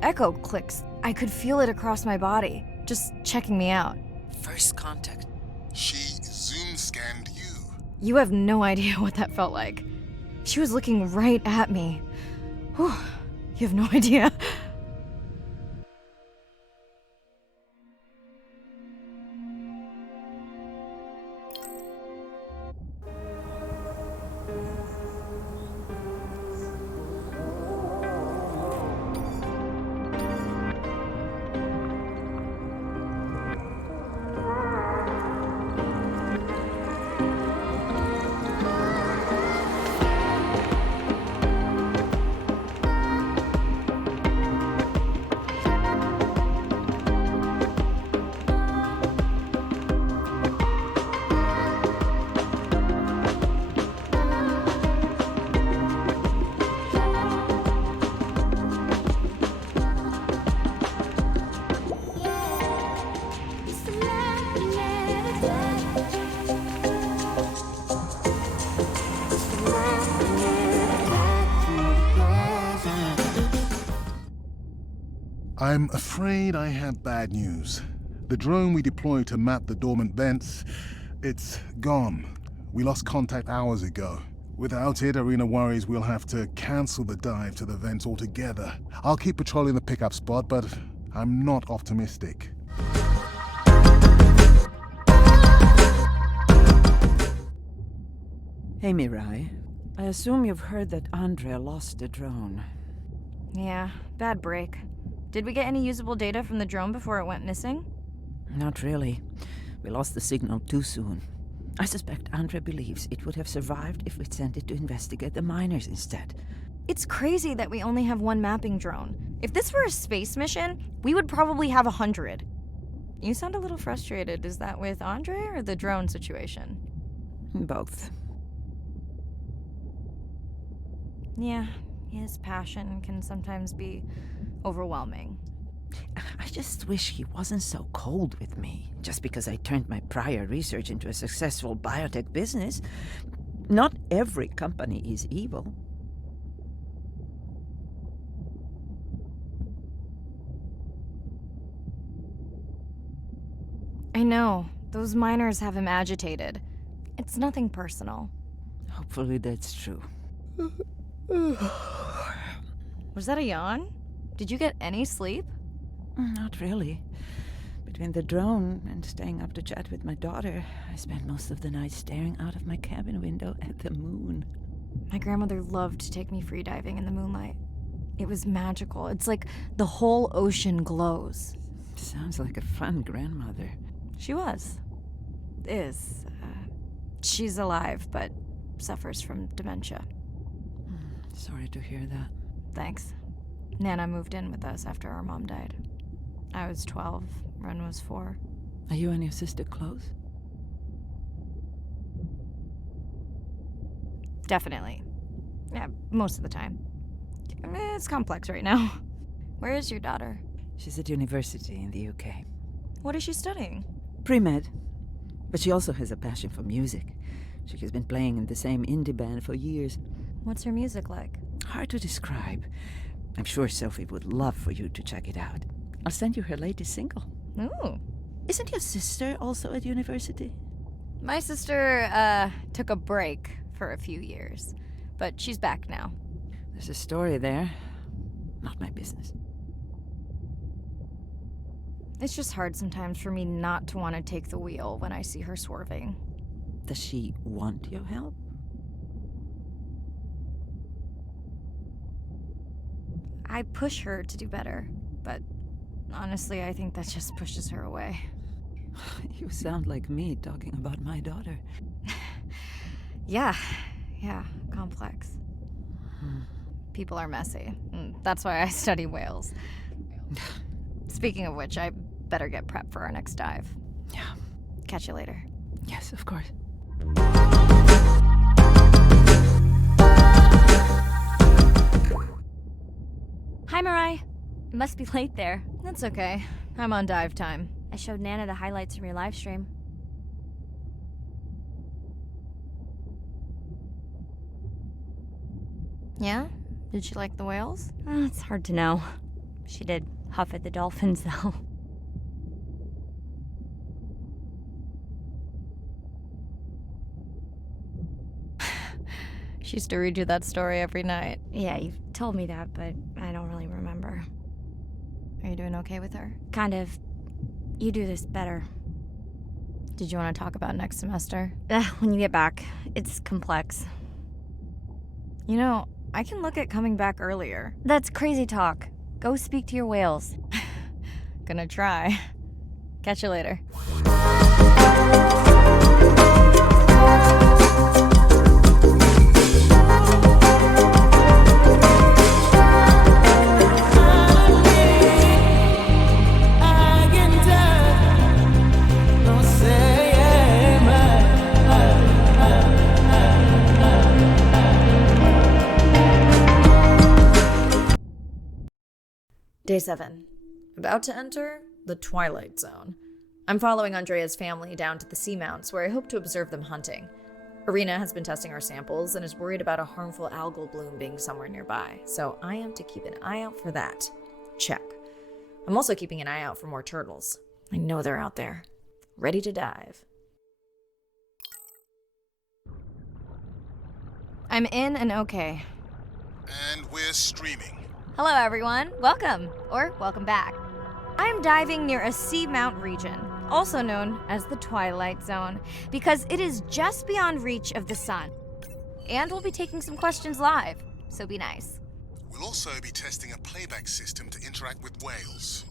Echo clicks. I could feel it across my body, just checking me out. First contact. She zoom scanned you. You have no idea what that felt like. She was looking right at me. Whew, you have no idea. I'm afraid I have bad news. The drone we deployed to map the dormant vents, it's gone. We lost contact hours ago. Without it, Arena worries we'll have to cancel the dive to the vents altogether. I'll keep patrolling the pickup spot, but I'm not optimistic. Hey, Mirai. I assume you've heard that Andrea lost the drone. Yeah, bad break. Did we get any usable data from the drone before it went missing? Not really. We lost the signal too soon. I suspect Andrea believes it would have survived if we'd sent it to investigate the miners instead. It's crazy that we only have one mapping drone. If this were a space mission, we would probably have 100. You sound a little frustrated. Is that with Andre or the drone situation? Both. Yeah, his passion can sometimes be overwhelming. I just wish he wasn't so cold with me, just because I turned my prior research into a successful biotech business. Not every company is evil. I know. Those miners have him agitated. It's nothing personal. Hopefully that's true. Was that a yawn? Did you get any sleep? Not really. Between the drone and staying up to chat with my daughter, I spent most of the night staring out of my cabin window at the moon. My grandmother loved to take me freediving in the moonlight. It was magical. It's like the whole ocean glows. Sounds like a fun grandmother. She was. Is. She's alive, but suffers from dementia. Sorry to hear that. Thanks. Nana moved in with us after our mom died. I was 12, Ren was 4. Are you and your sister close? Definitely. Yeah, most of the time. It's complex right now. Where is your daughter? She's at university in the UK. What is she studying? Pre-med. But she also has a passion for music. She has been playing in the same indie band for years. What's her music like? Hard to describe. I'm sure Sophie would love for you to check it out. I'll send you her latest single. Ooh. Isn't your sister also at university? My sister, took a break for a few years. But she's back now. There's a story there. Not my business. It's just hard sometimes for me not to want to take the wheel when I see her swerving. Does she want your help? I push her to do better, but honestly, I think that just pushes her away. You sound like me talking about my daughter. Yeah, complex. People are messy. That's why I study whales. Speaking of which, I better get prepped for our next dive. Yeah. Catch you later. Yes, of course. Hi, Mirai. It must be late there. That's okay. I'm on dive time. I showed Nana the highlights from your live stream. Yeah? Did she like the whales? It's hard to know. She did huff at the dolphins, though. She used to read you that story every night. Yeah, you've told me that, but I don't really remember. Are you doing okay with her? Kind of. You do this better. Did you want to talk about next semester? When you get back. It's complex. You know, I can look at coming back earlier. That's crazy talk. Go speak to your whales. Gonna try. Catch you later. Day 7. About to enter the Twilight Zone. I'm following Andrea's family down to the seamounts where I hope to observe them hunting. Irina has been testing our samples and is worried about a harmful algal bloom being somewhere nearby, so I am to keep an eye out for that. Check. I'm also keeping an eye out for more turtles. I know they're out there, ready to dive. I'm in and okay. And we're streaming. Hello, everyone. Welcome, or welcome back. I'm diving near a seamount region, also known as the Twilight Zone, because it is just beyond reach of the sun. And we'll be taking some questions live, so be nice. We'll also be testing a playback system to interact with whales.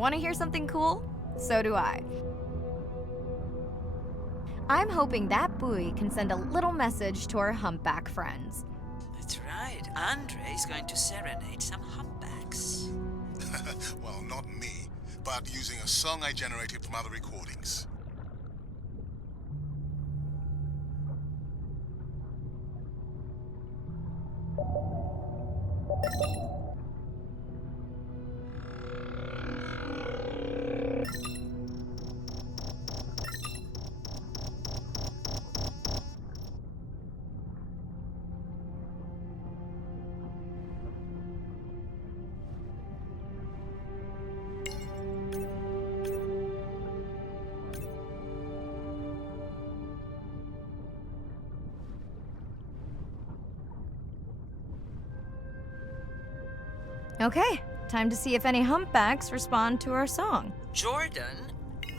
Want to hear something cool? So do I. I'm hoping that buoy can send a little message to our humpback friends. That's right. Andre is going to serenade some humpbacks. Well, not me, but using a song I generated from other recordings. Okay, time to see if any humpbacks respond to our song. Jordan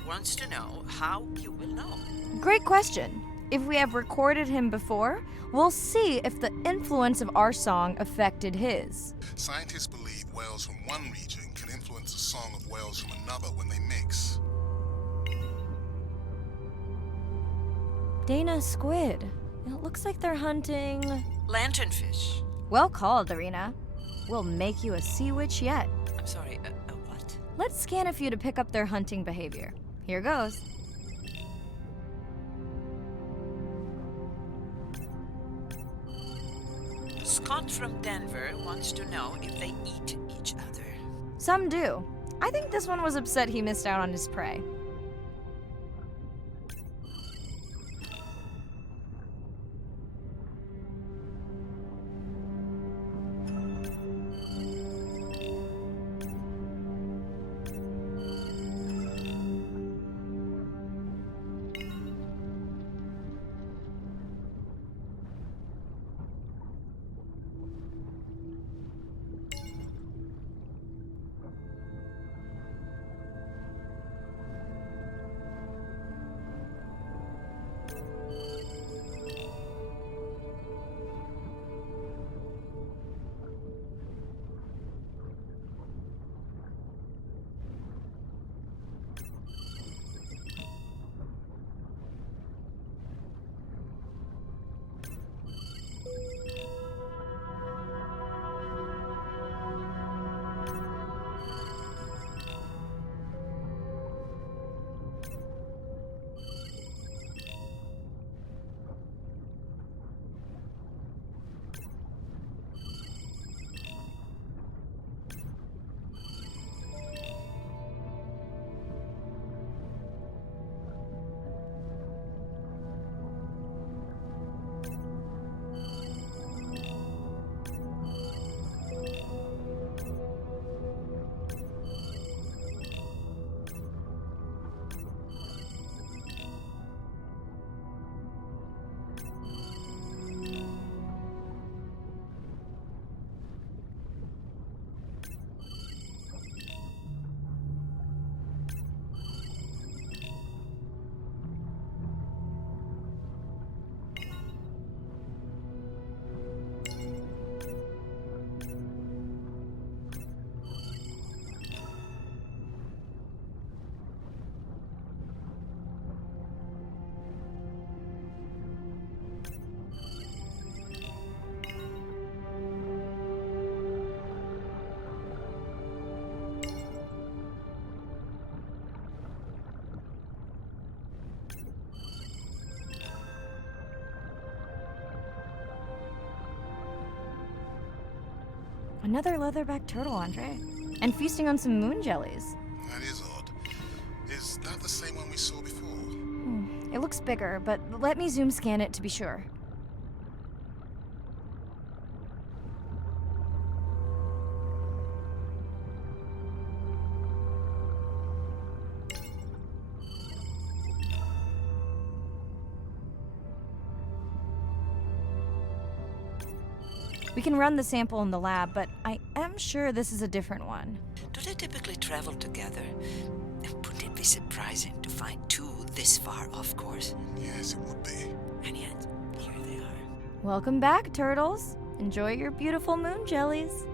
wants to know how you will know. Great question. If we have recorded him before, we'll see if the influence of our song affected his. Scientists believe whales from one region can influence the song of whales from another when they mix. Dana squid. It looks like they're hunting... Lanternfish. Well called, Arena. We'll make you a sea witch yet. I'm sorry, what? Let's scan a few to pick up their hunting behavior. Here goes. Scott from Denver wants to know if they eat each other. Some do. I think this one was upset he missed out on his prey. Another leatherback turtle, Andre. And feasting on some moon jellies. That is odd. Is that the same one we saw before? It looks bigger, but let me zoom scan it to be sure. We can run the sample in the lab, but I am sure this is a different one. Do they typically travel together? Wouldn't it be surprising to find two this far off course? Yes, it would be. And yet, here they are. Welcome back, turtles. Enjoy your beautiful moon jellies.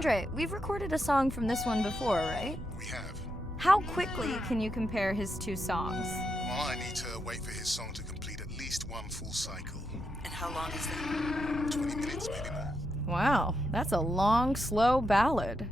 Andre, we've recorded a song from this one before, right? We have. How quickly can you compare his two songs? Well, I need to wait for his song to complete at least one full cycle. And how long is that? 20 minutes, maybe more. Wow, that's a long, slow ballad.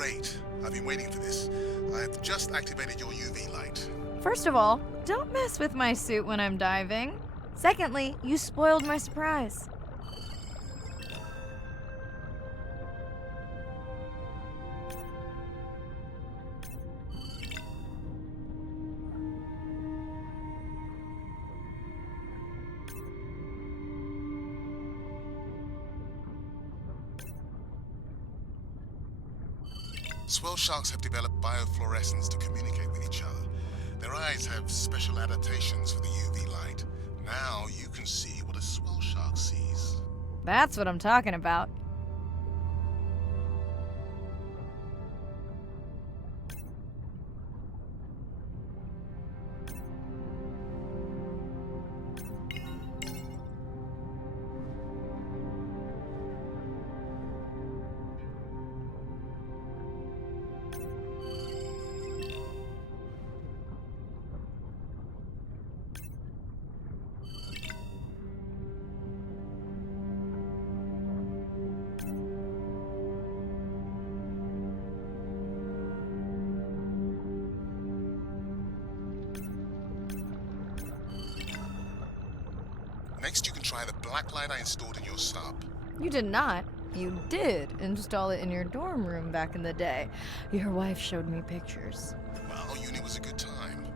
Great. I've been waiting for this. I have just activated your UV light. First of all, don't mess with my suit when I'm diving. Secondly, you spoiled my surprise. Swell sharks have developed biofluorescence to communicate with each other. Their eyes have special adaptations for the UV light. Now you can see what a swell shark sees. That's what I'm talking about. Next, you can try the black light I installed in your sub. You did not. You did install it in your dorm room back in the day. Your wife showed me pictures. Well, uni was a good time.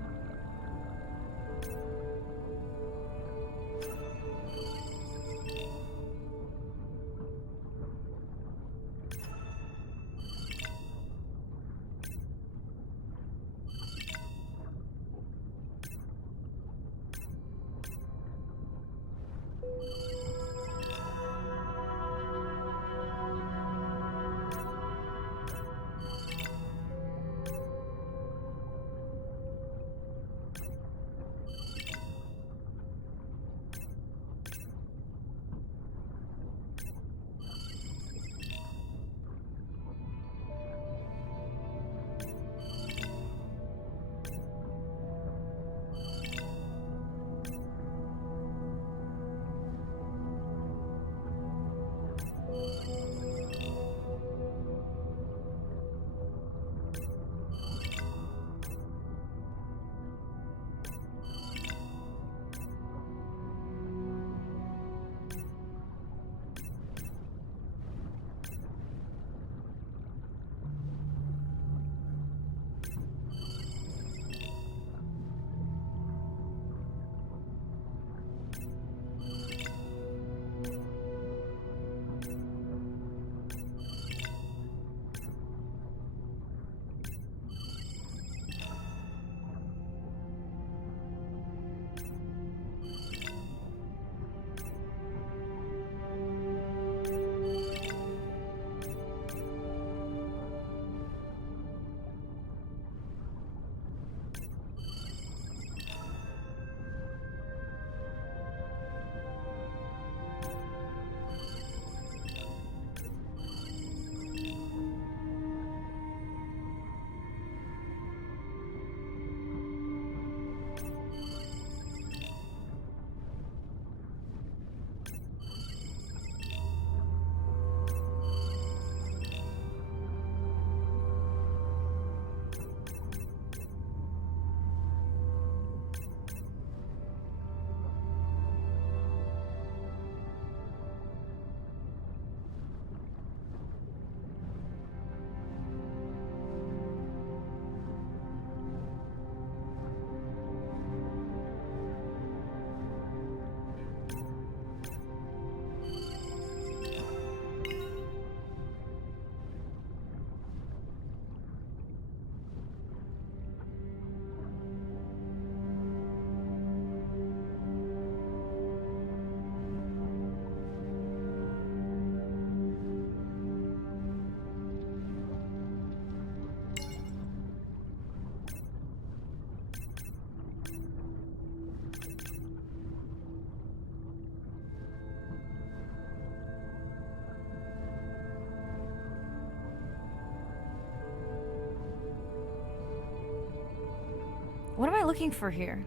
What am I looking for here?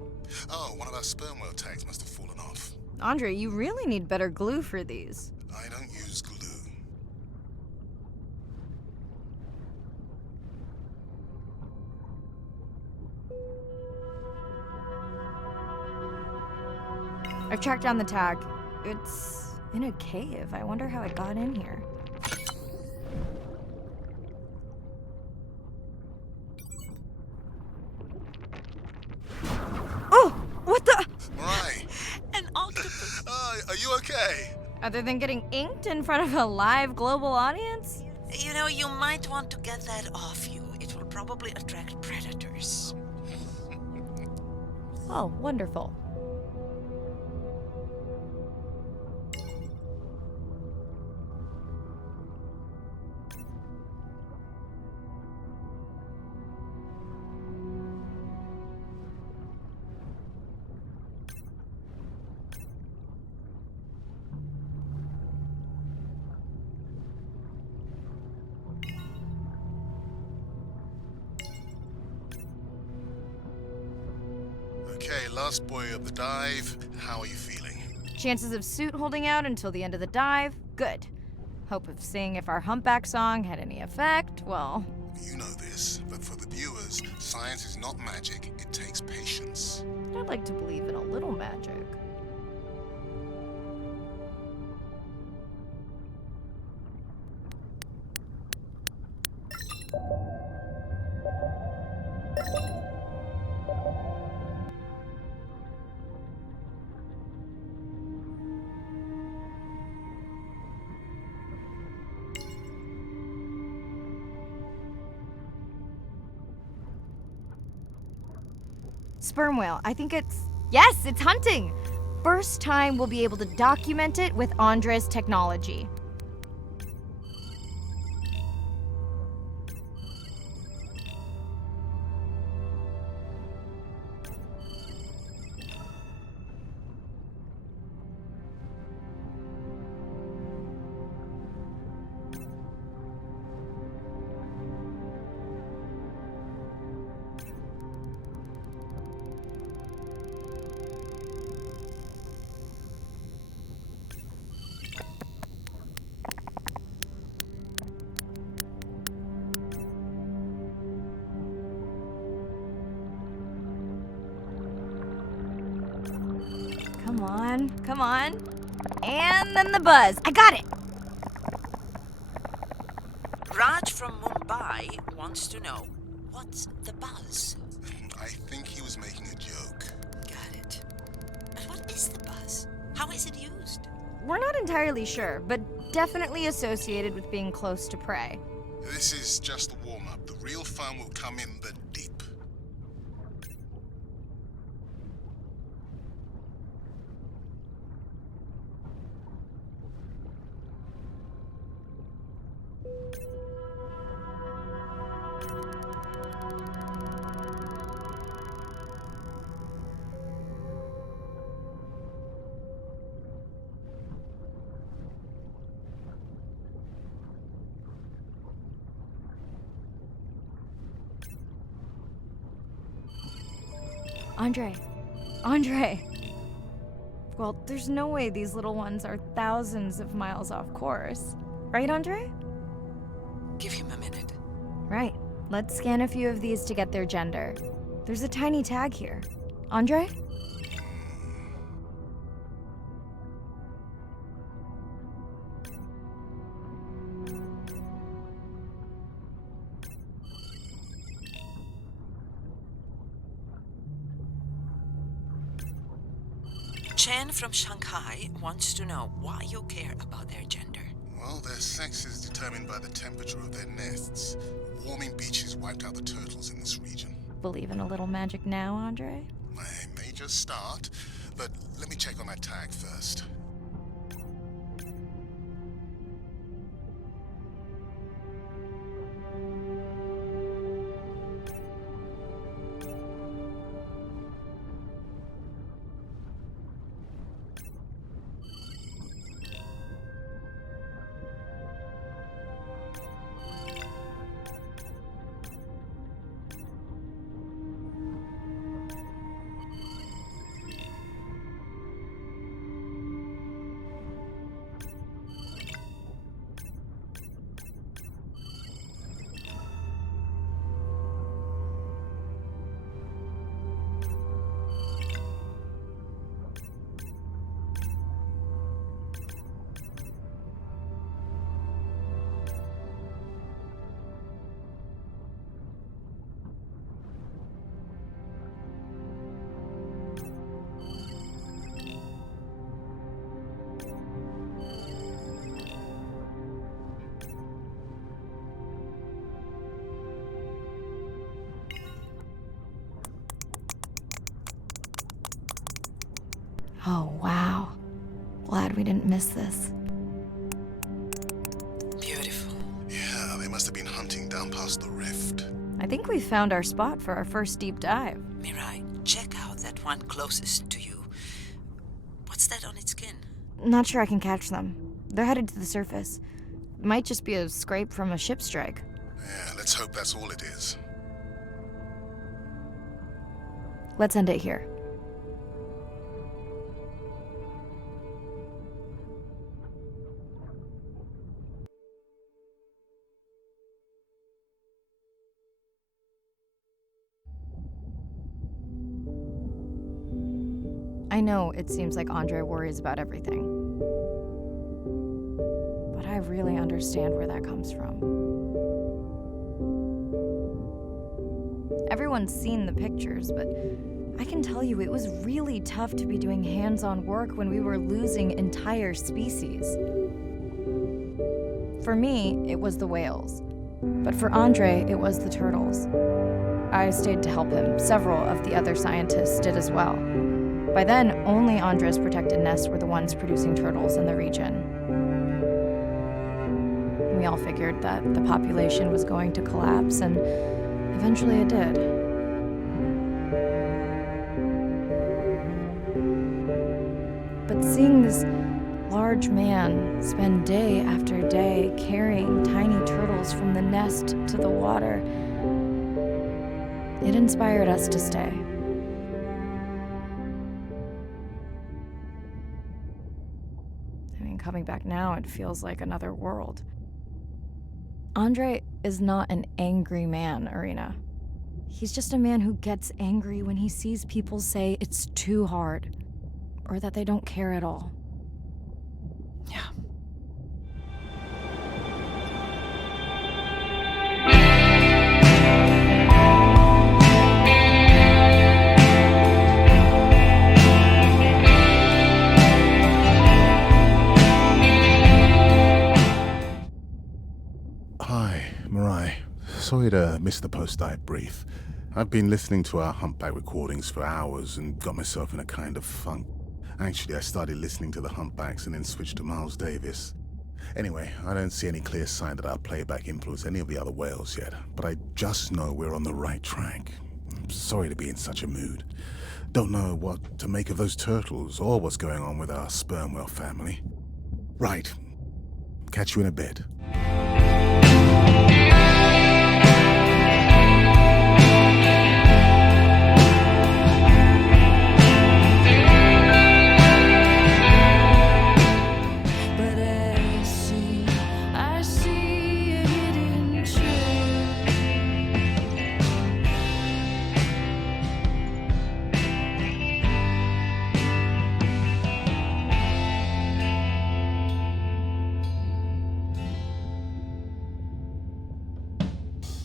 Oh, one of our sperm whale tags must have fallen off. Andre, you really need better glue for these. I don't use glue. I've tracked down the tag. It's in a cave. I wonder how it got in here. Oh! What the? Right. An octopus. Are you okay? Other than getting inked in front of a live global audience? You know, you might want to get that off you. It will probably attract predators. Oh, wonderful. Okay, last boy of the dive. How are you feeling? Chances of suit holding out until the end of the dive? Good. Hope of seeing if our humpback song had any effect? Well... You know this, but for the viewers, science is not magic. It takes patience. I'd like to believe in a little magic. Sperm whale, I think it's... Yes, it's hunting! First time we'll be able to document it with Andre's technology. Come on. And then the buzz. I got it! Raj from Mumbai wants to know, what's the buzz? I think he was making a joke. Got it. But what is the buzz? How is it used? We're not entirely sure, but definitely associated with being close to prey. This is just the warm-up. The real fun will come in the deep. Andre. Well, there's no way these little ones are thousands of miles off course. Right, Andre? Give him a minute. Right. Let's scan a few of these to get their gender. There's a tiny tag here. Andre? Chen from Shanghai wants to know why you care about their gender. Well, their sex is determined by the temperature of their nests. Warming beaches wiped out the turtles in this region. Believe in a little magic now, Andre? I may just start, but let me check on that tag first. Oh, wow. Glad we didn't miss this. Beautiful. Yeah, they must have been hunting down past the rift. I think we found our spot for our first deep dive. Mirai, check out that one closest to you. What's that on its skin? Not sure I can catch them. They're headed to the surface. Might just be a scrape from a ship strike. Yeah, let's hope that's all it is. Let's end it here. I know it seems like Andre worries about everything, but I really understand where that comes from. everyone's seen the pictures, but I can tell you it was really tough to be doing hands-on work when we were losing entire species. For me, it was the whales. But for Andre, it was the turtles. I stayed to help him. Several of the other scientists did as well. By then, only Andre's protected nests were the ones producing turtles in the region. We all figured that the population was going to collapse, and eventually it did. But seeing this large man spend day after day carrying tiny turtles from the nest to the water, it inspired us to stay. I mean, coming back now, it feels like another world. Andre is not an angry man, Irina. He's just a man who gets angry when he sees people say it's too hard, or that they don't care at all. Yeah. Hi, Mirai. Sorry to miss the post-dive brief. I've been listening to our humpback recordings for hours and got myself in a kind of funk. Actually, I started listening to the humpbacks and then switched to Miles Davis. Anyway, I don't see any clear sign that our playback influenced any of the other whales yet, but I just know we're on the right track. I'm sorry to be in such a mood. Don't know what to make of those turtles or what's going on with our sperm whale family. Right. Catch you in a bit.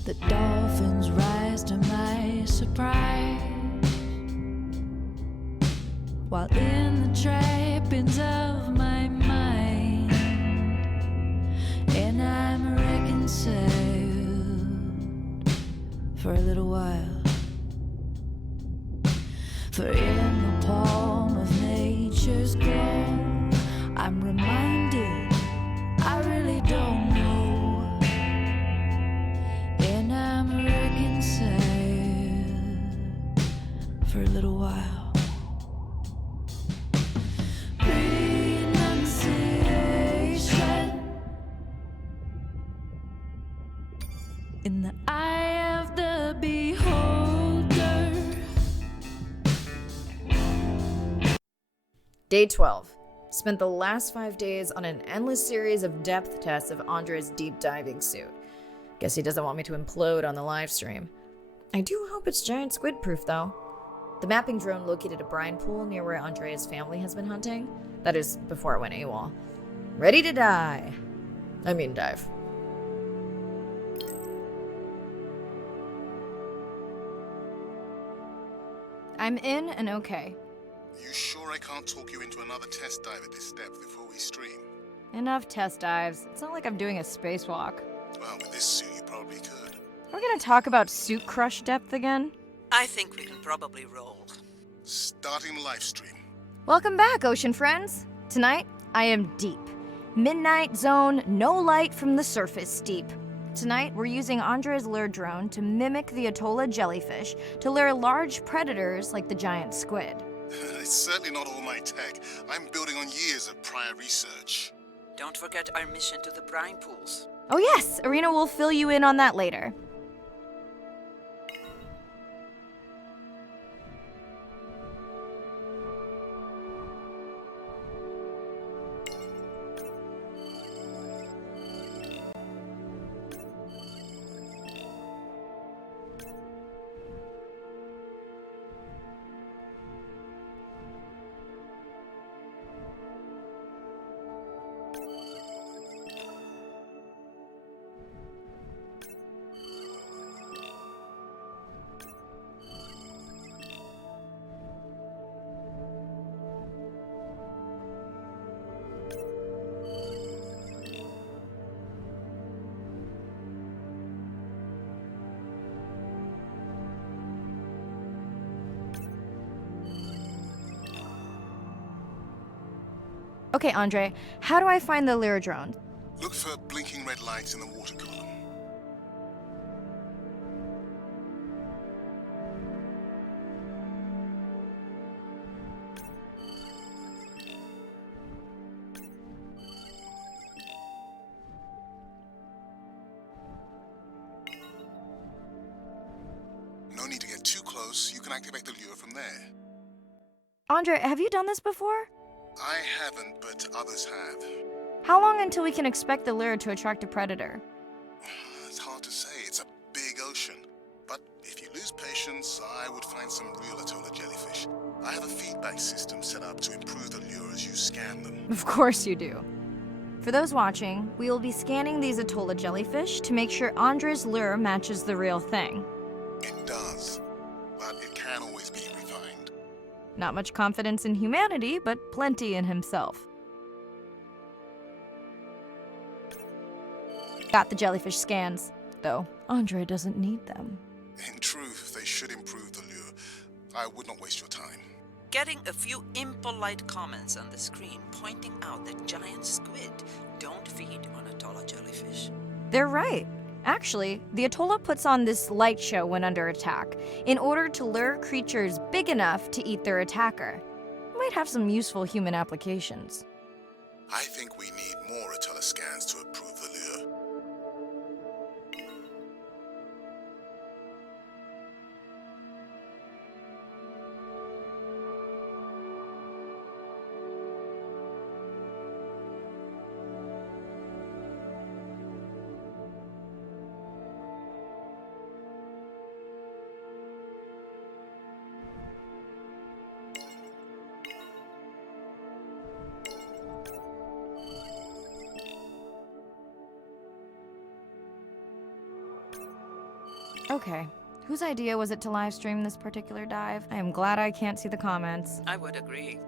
The dolphins rise to my surprise, while in the trappings of my mind, and I'm reconciled for a little while. For in the palm of nature's glow, I'm reminded I really don't know. I'm reconciled for a little while. Renunciation in the eye of the beholder. Day 12. Spent the last 5 days on an endless series of depth tests of Andre's deep diving suit. Guess he doesn't want me to implode on the live stream. I do hope it's giant squid proof though. The mapping drone located a brine pool near where Andrea's family has been hunting. That is before it went AWOL. Ready to dive. I'm in and okay. You sure I can't talk you into another test dive at this depth before we stream? Enough test dives. It's not like I'm doing a spacewalk. Well, with this suit, you probably could. Are we gonna talk about suit crush depth again? I think we can probably roll. Starting the live stream. Welcome back, ocean friends. Tonight, I am deep. Midnight zone, no light from the surface deep. Tonight, we're using Andre's lure drone to mimic the Atolla jellyfish to lure large predators like the giant squid. It's certainly not all my tech. I'm building on years of prior research. Don't forget our mission to the brine pools. Oh yes, Irina will fill you in on that later. Okay, Andre, how do I find the lure drone? Look for blinking red lights in the water column. No need to get too close. You can activate the lure from there. Andre, have you done this before? I haven't, but others have. How long until we can expect the lure to attract a predator? It's hard to say. It's a big ocean. But if you lose patience, I would find some real Atola jellyfish. I have a feedback system set up to improve the lure as you scan them. Of course you do. For those watching, we will be scanning these Atola jellyfish to make sure Andre's lure matches the real thing. It does, but it can always be refined. Not much confidence in humanity, but plenty in himself. Got the jellyfish scans, though Andre doesn't need them. In truth, they should improve the lure. I would not waste your time. Getting a few impolite comments on the screen pointing out that giant squid don't feed on Atola jellyfish. They're right. Actually, the Atola puts on this light show when under attack, in order to lure creatures big enough to eat their attacker. Might have some useful human applications. I think we need more Atola scans to approve the lure. Okay, whose idea was it to live stream this particular dive? I am glad I can't see the comments. I would agree.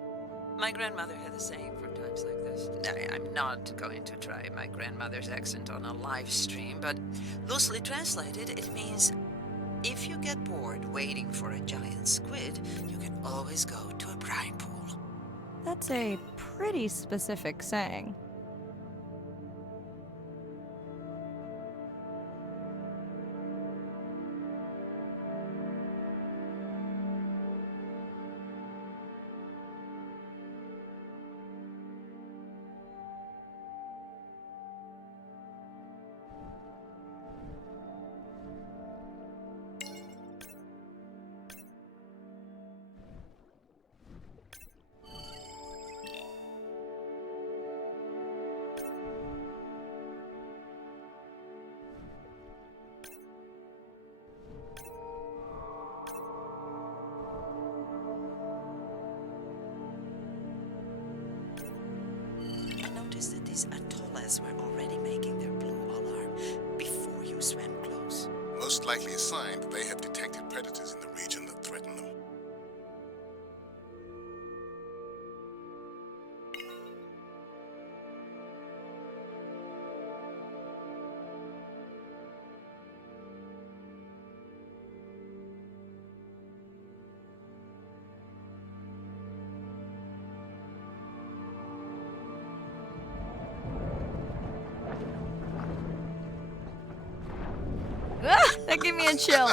My grandmother had a saying for times like this. I'm not going to try my grandmother's accent on a live stream, but loosely translated, it means if you get bored waiting for a giant squid, you can always go to a brine pool. That's a pretty specific saying. That these atollas were already making their blue alarm before you swam close. Most likely a sign that they have detected predators in the region that threaten them. That gave me a chill.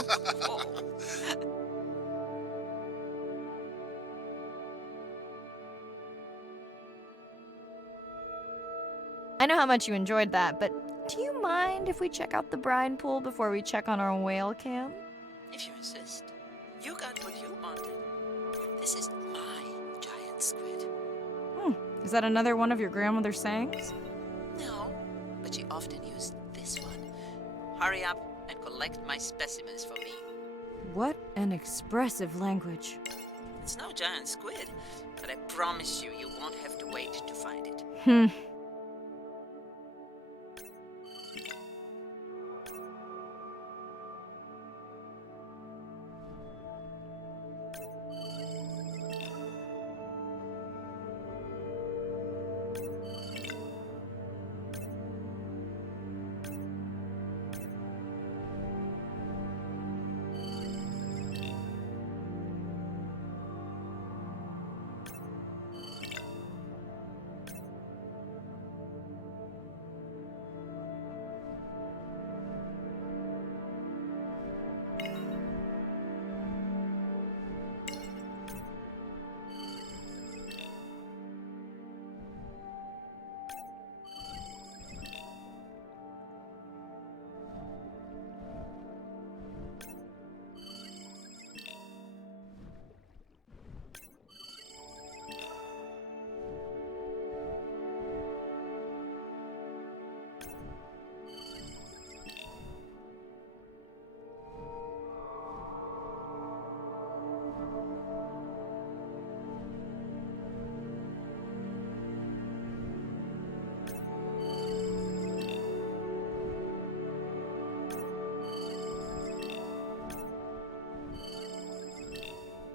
I know how much you enjoyed that, but do you mind if we check out the brine pool before we check on our whale cam? If you insist. You got what you wanted. This is my giant squid. Is that another one of your grandmother's sayings? No, but she often used this one. Hurry up and collect my specimens for me. What an expressive language. It's no giant squid, but I promise you, you won't have to wait to find it.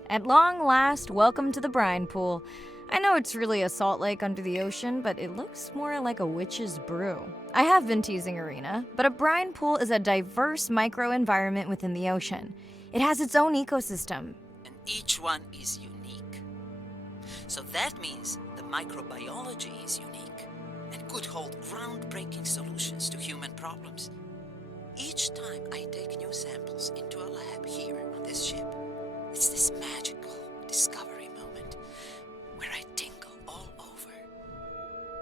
At long last, welcome to the brine pool. I know it's really a salt lake under the ocean, but it looks more like a witch's brew. I have been teasing Arena, but a brine pool is a diverse microenvironment within the ocean. It has its own ecosystem. And each one is unique. So that means the microbiology is unique and could hold groundbreaking solutions to human problems. Each time I take new samples into a lab here on this ship, it's this magical discovery moment where I tingle all over.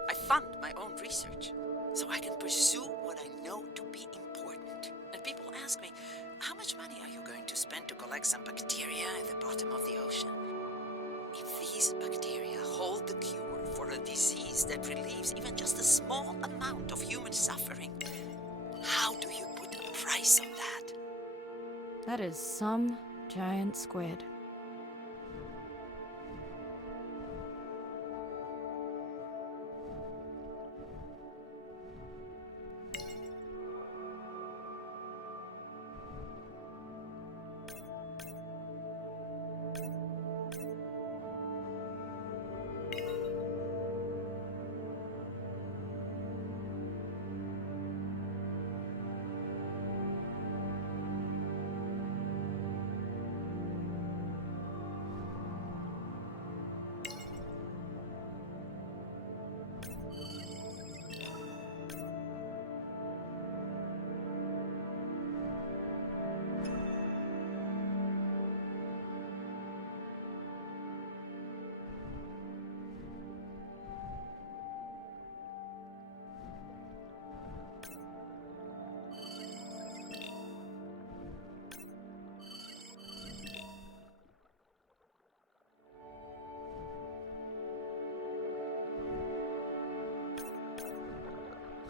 I fund my own research so I can pursue what I know to be important. And people ask me, how much money are you going to spend to collect some bacteria at the bottom of the ocean? If these bacteria hold the cure for a disease that relieves even just a small amount of human suffering, how do you put a price on that? That is some giant squid.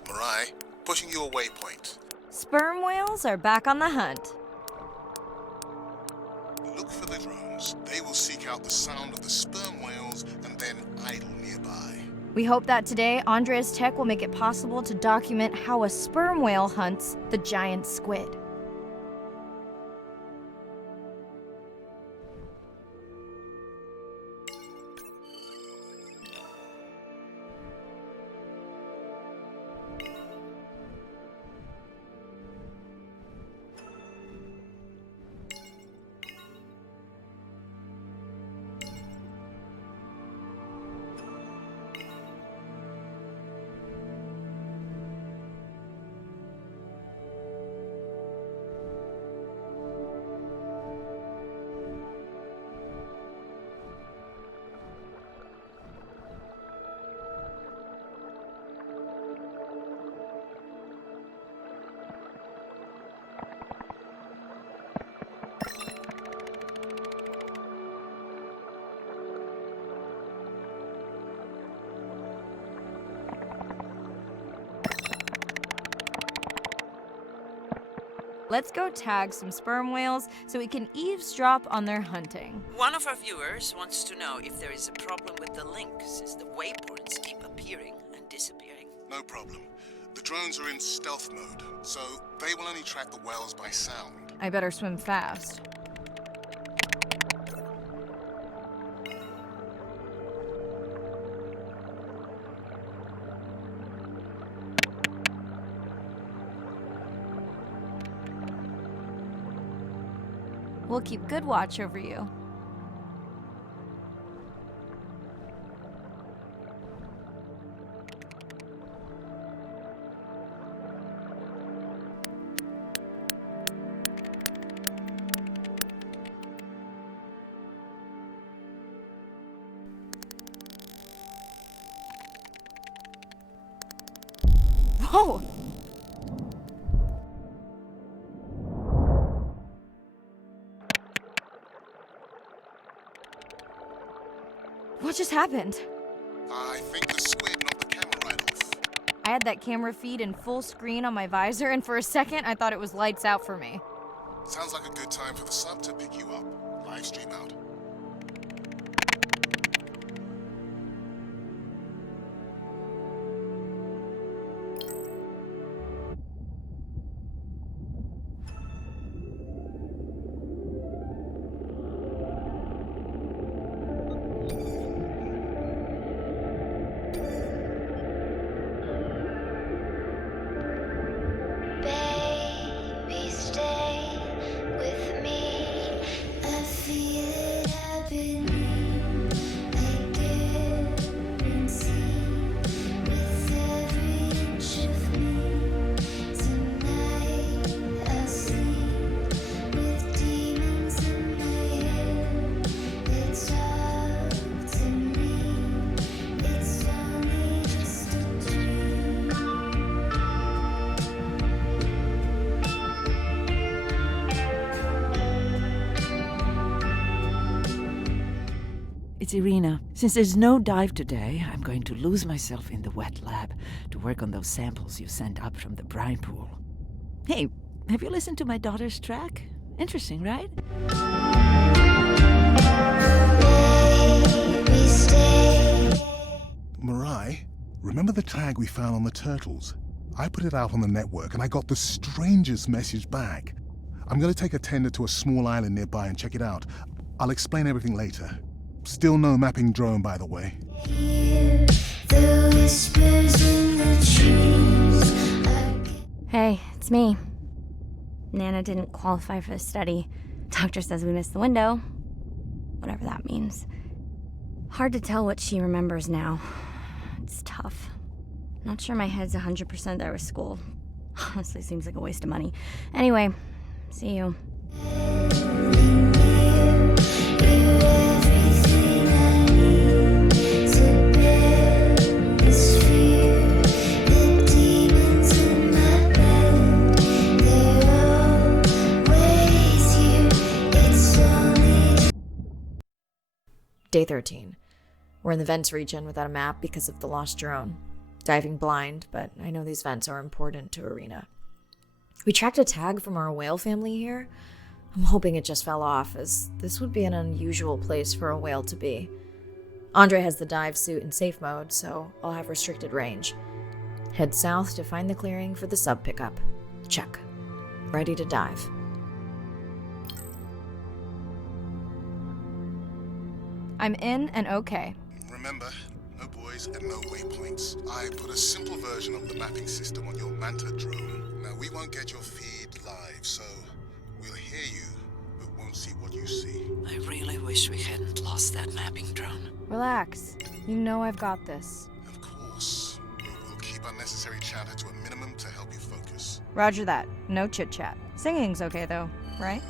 Mirai, pushing your waypoint. Sperm whales are back on the hunt. Look for the drones. They will seek out the sound of the sperm whales and then idle nearby. We hope that today, Andrea's tech will make it possible to document how a sperm whale hunts the giant squid. Let's go tag some sperm whales so we can eavesdrop on their hunting. One of our viewers wants to know if there is a problem with the link, since the waypoints keep appearing and disappearing. No problem. The drones are in stealth mode, so they will only track the whales by sound. I better swim fast. We'll keep good watch over you. Whoa! What just happened? I think the squid knocked the camera right off. I had that camera feed in full screen on my visor, and for a second I thought it was lights out for me. Sounds like a good time for the sub to pick you up. Live stream out. it's Irina. Since there's no dive today, I'm going to lose myself in the wet lab to work on those samples you sent up from the brine pool. Hey, have you listened to my daughter's track? Interesting, right? Mirai, remember the tag we found on the turtles? I put it out on the network and I got the strangest message back. I'm going to take a tender to a small island nearby and check it out. I'll explain everything later. Still no mapping drone, by the way. Hey, it's me. Nana didn't qualify for the study. Doctor says we missed the window. Whatever that means. Hard to tell what she remembers now. It's tough. Not sure my head's 100% there with school. Honestly, seems like a waste of money. Anyway, see you. Day 13. We're in the vents region without a map because of the lost drone. Diving blind, but I know these vents are important to Irina. We tracked a tag from our whale family here. I'm hoping it just fell off, as this would be an unusual place for a whale to be. Andre has the dive suit in safe mode, so I'll have restricted range. Head south to find the clearing for the sub pickup. Check. Ready to dive. I'm in and okay. Remember, no buoys and no waypoints. I put a simple version of the mapping system on your Manta drone. Now, we won't get your feed live, so we'll hear you, but won't see what you see. I really wish we hadn't lost that mapping drone. Relax. You know I've got this. Of course, but we'll keep unnecessary chatter to a minimum to help you focus. Roger that. No chit-chat. Singing's okay though, right?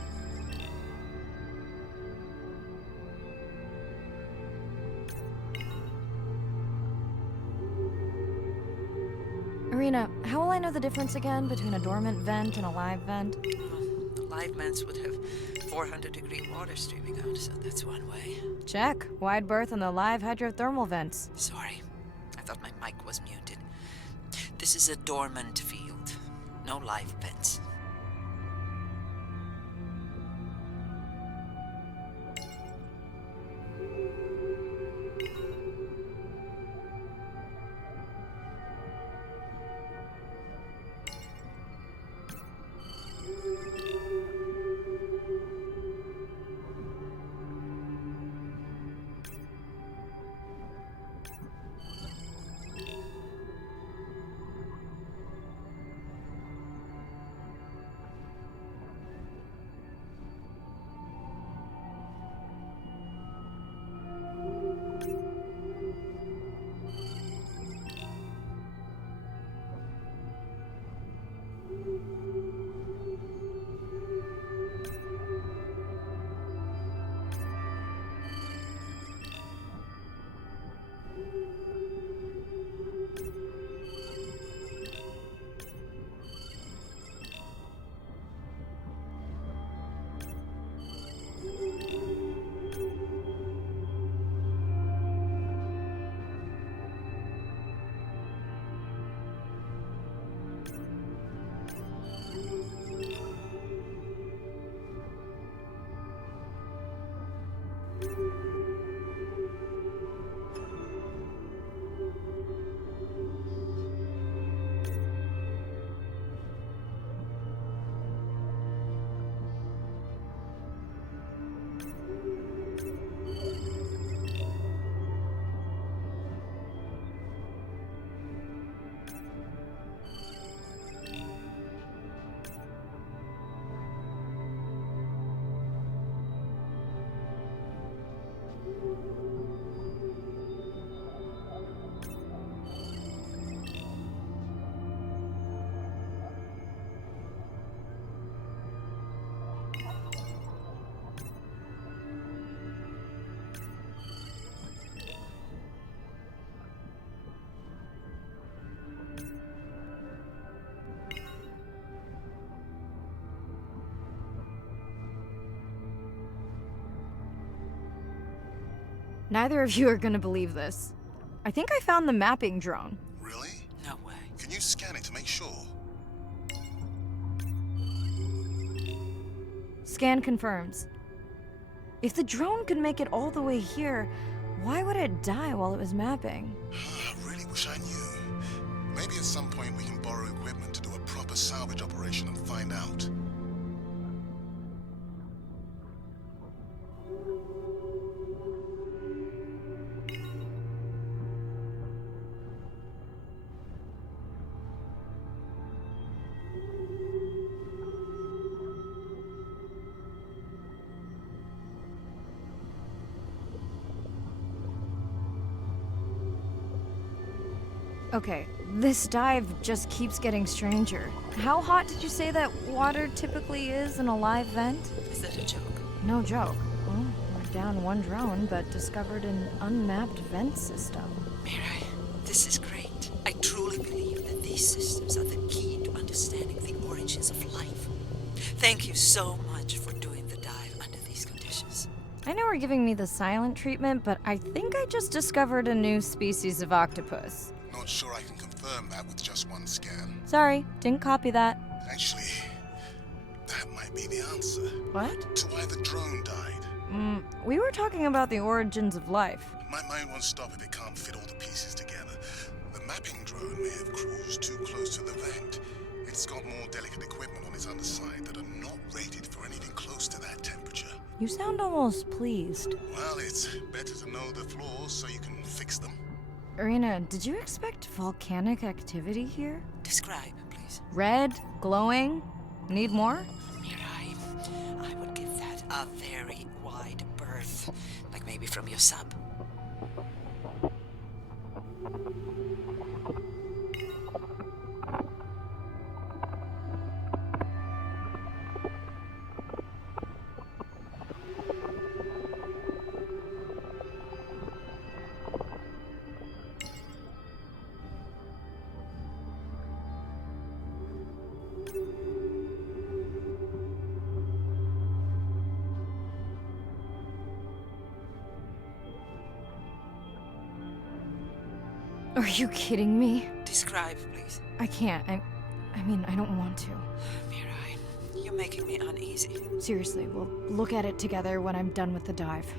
Irina, how will I know the difference again between a dormant vent and a live vent? Well, the live vents would have 400-degree water streaming out, so that's one way. Check. Wide berth on the live hydrothermal vents. Sorry, I thought my mic was muted. This is a dormant field. No live vents. Neither of you are gonna believe this. I think I found the mapping drone. Really? No way. Can you scan it to make sure? Scan confirms. If the drone could make it all the way here, why would it die while it was mapping? I really wish I knew. Maybe at some point we can borrow equipment to do a proper salvage operation and find out. Okay, this dive just keeps getting stranger. How hot did you say that water typically is in a live vent? Is that a joke? No joke. Well, we're down one drone, but discovered an unmapped vent system. Mirai, this is great. I truly believe that these systems are the key to understanding the origins of life. Thank you so much for doing the dive under these conditions. I know we're giving me the silent treatment, but I think I just discovered a new species of octopus. Not sure I can confirm that with just one scan. Sorry, didn't copy that. Actually, that might be the answer. What? To why the drone died. We were talking about the origins of life. My mind won't stop if it can't fit all the pieces together. The mapping drone may have cruised too close to the vent. It's got more delicate equipment on its underside that are not rated for anything close to that temperature. You sound almost pleased. Well, it's better to know the flaws so you can fix them. Irina, did you expect volcanic activity here? Describe, please. Red, glowing. Need more? Mirai, I would give that a very wide berth. Like maybe from your sub. Are you kidding me? Describe, please. I can't. I mean, I don't want to. Mirai, you're making me uneasy. Seriously, we'll look at it together when I'm done with the dive.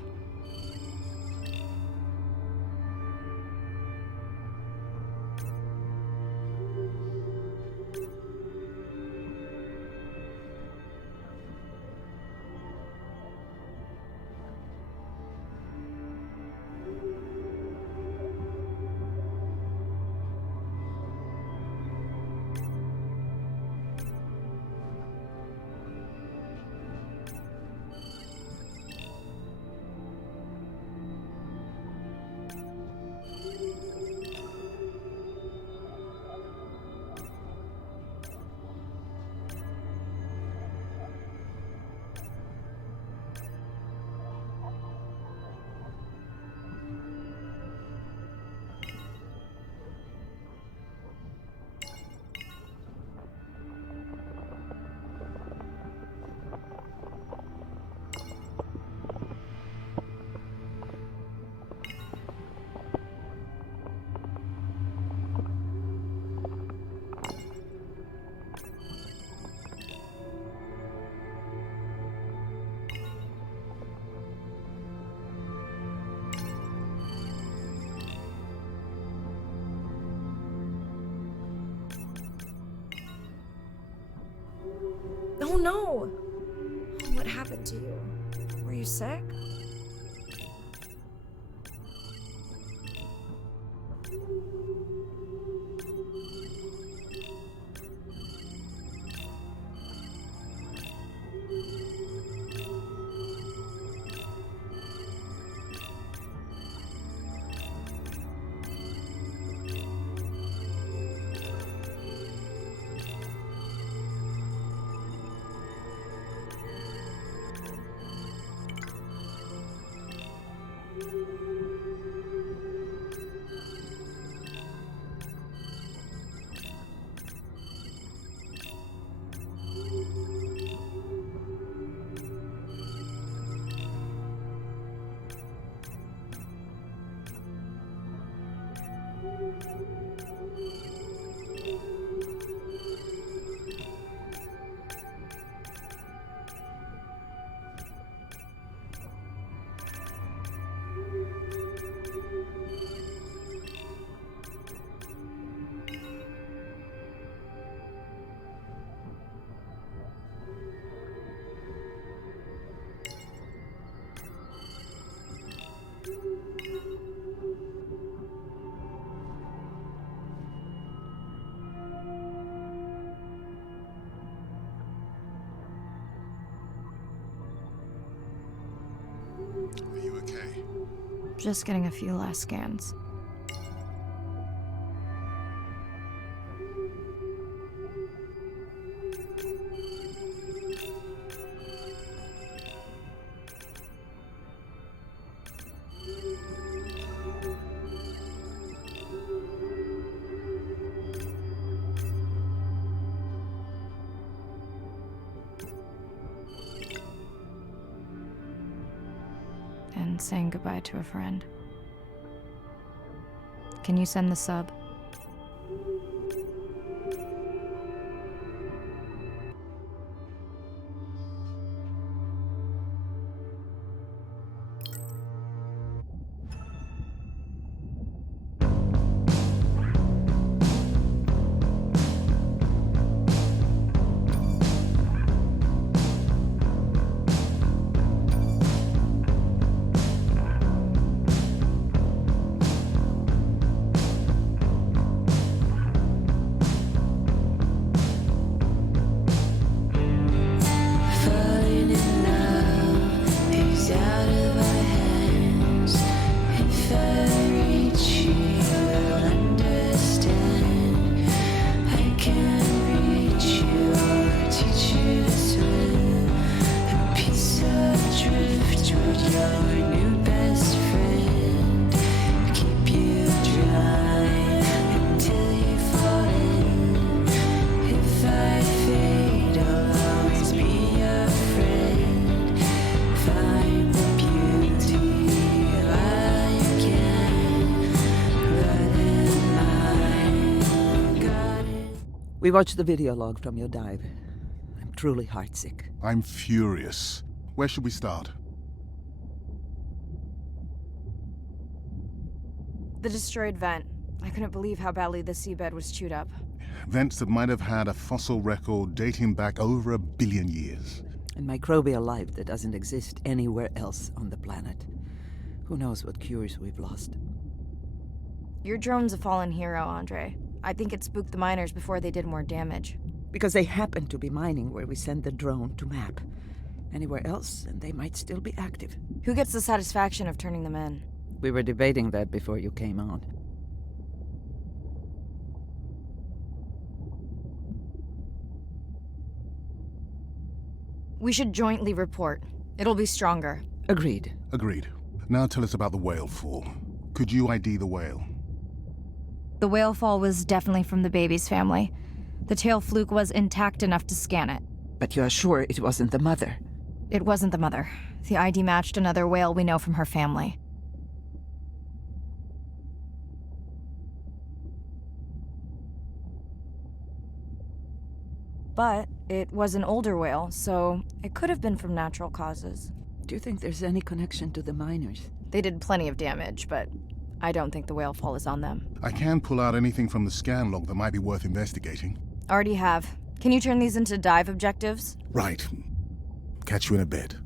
Oh no! What happened to you? Were you sick? Just getting a few last scans. And saying goodbye to a friend. Can you send the sub? Falling in love is out of our hands. If I reach you, you'll understand. I can reach you or teach you to swim. A piece of driftwood, your new best friend. Keep you dry until you fall in. If I fade, I'll always be your friend. Find the beauty while you can. But in my garden. We watched the video log from your dive. I'm truly heartsick. I'm furious. Where should we start? The destroyed vent. I couldn't believe how badly the seabed was chewed up. Vents that might have had a fossil record dating back over 1 billion years. And microbial life that doesn't exist anywhere else on the planet. Who knows what cures we've lost. Your drone's a fallen hero, Andre. I think it spooked the miners before they did more damage. Because they happen to be mining where we send the drone to map. Anywhere else, and they might still be active. Who gets the satisfaction of turning them in? We were debating that before you came on. We should jointly report. It'll be stronger. Agreed. Agreed. Now tell us about the whale fall. Could you ID the whale? The whale fall was definitely from the baby's family. The tail fluke was intact enough to scan it. But you're sure it wasn't the mother? It wasn't the mother. The ID matched another whale we know from her family. But it was an older whale, so it could have been from natural causes. Do you think there's any connection to the miners? They did plenty of damage, but I don't think the whale fall is on them. I can pull out anything from the scan log that might be worth investigating. Already have. Can you turn these into dive objectives? Right. Catch you in a bit.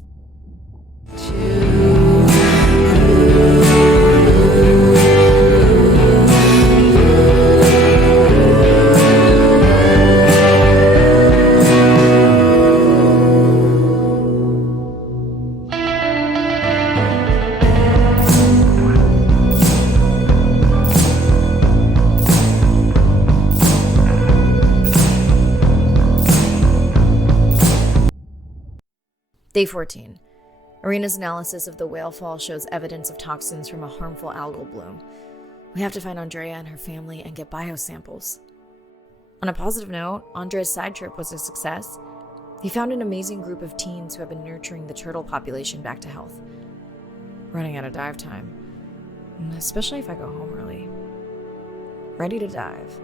Day 14. Arena's analysis of the whale fall shows evidence of toxins from a harmful algal bloom. We have to find Andrea and her family and get biosamples. On a positive note, Andrea's side trip was a success. He found an amazing group of teens who have been nurturing the turtle population back to health. Running out of dive time, especially if I go home early. Ready to dive.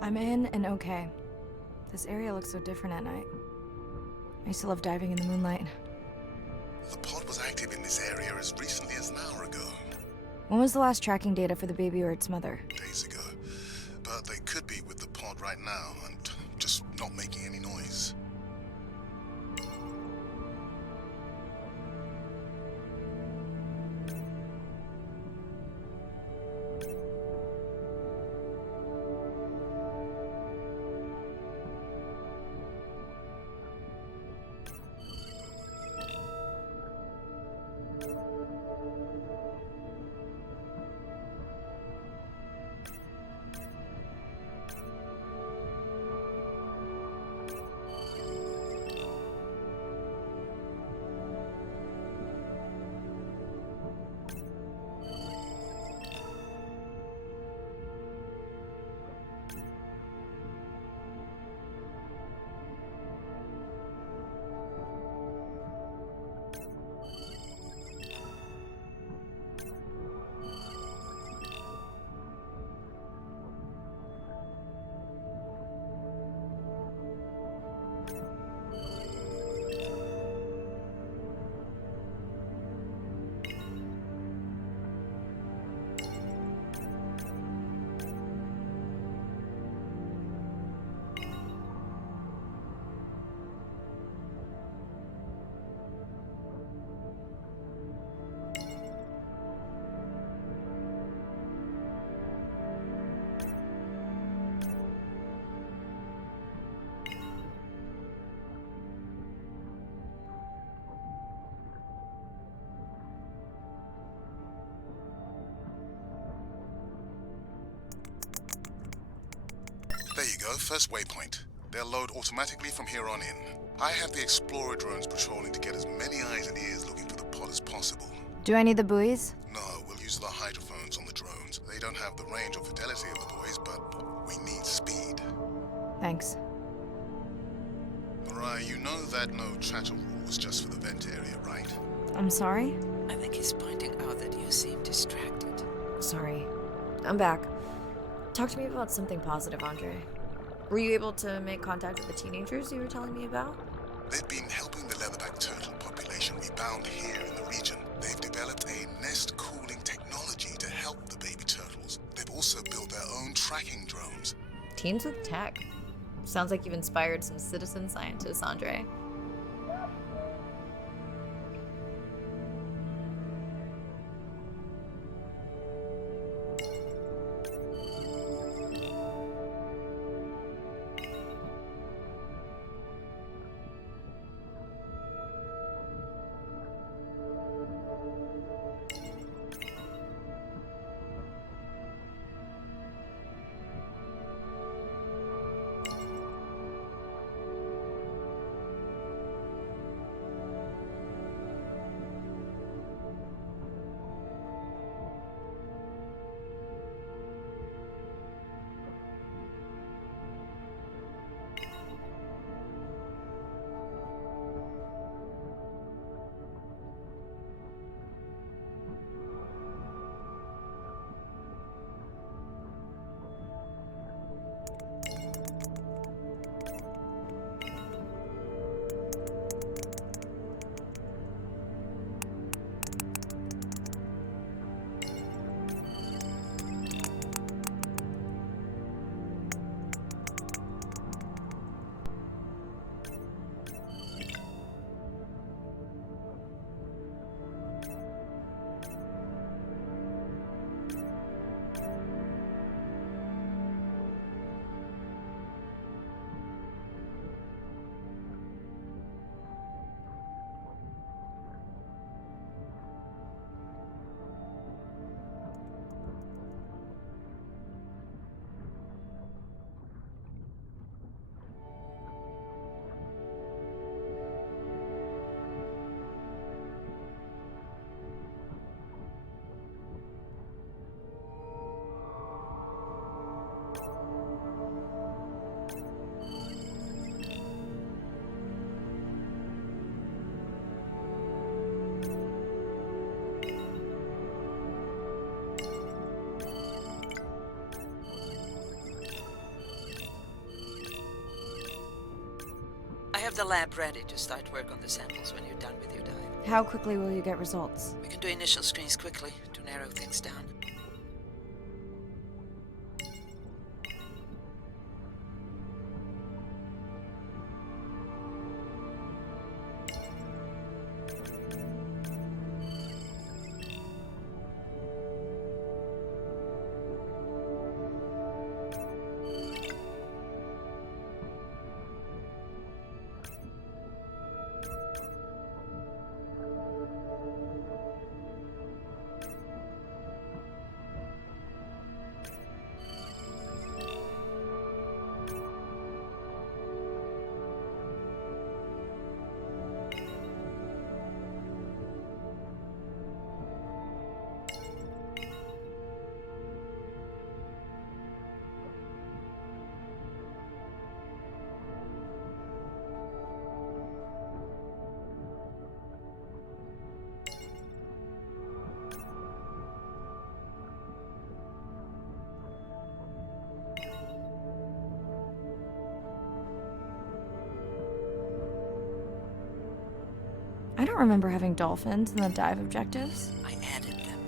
I'm in and okay. This area looks so different at night. I used to love diving in the moonlight. The pod was active in this area as recently as an hour ago. When was the last tracking data for the baby or its mother? Days ago. But they could be with the pod right now and just not making any noise. go, first waypoint. They'll load automatically from here on in. I have the Explorer drones patrolling to get as many eyes and ears looking for the pod as possible. Do I need the buoys? No, we'll use the hydrophones on the drones. They don't have the range or fidelity of the buoys, but we need speed. Thanks. Mariah, you know that no chatter rule was just for the vent area, right? I'm sorry? I think he's pointing out that you seem distracted. Sorry. I'm back. Talk to me about something positive, Andre. Were you able to make contact with the teenagers you were telling me about? They've been helping the leatherback turtle population rebound here in the region. They've developed a nest cooling technology to help the baby turtles. They've also built their own tracking drones. Teens with tech. Sounds like you've inspired some citizen scientists, Andre. I have the lab ready to start work on the samples when you're done with your dive. How quickly will you get results? We can do initial screens quickly to narrow things down. I don't remember having dolphins in the dive objectives. I added them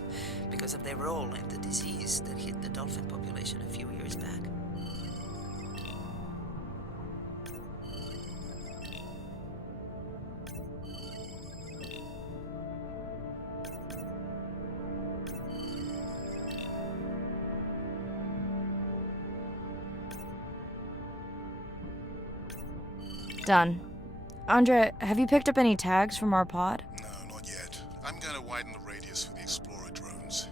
because of their role in the disease that hit the dolphin population a few years back. Done. Andre, have you picked up any tags from our pod? No, not yet. I'm going to widen the radius for the Explorer drones.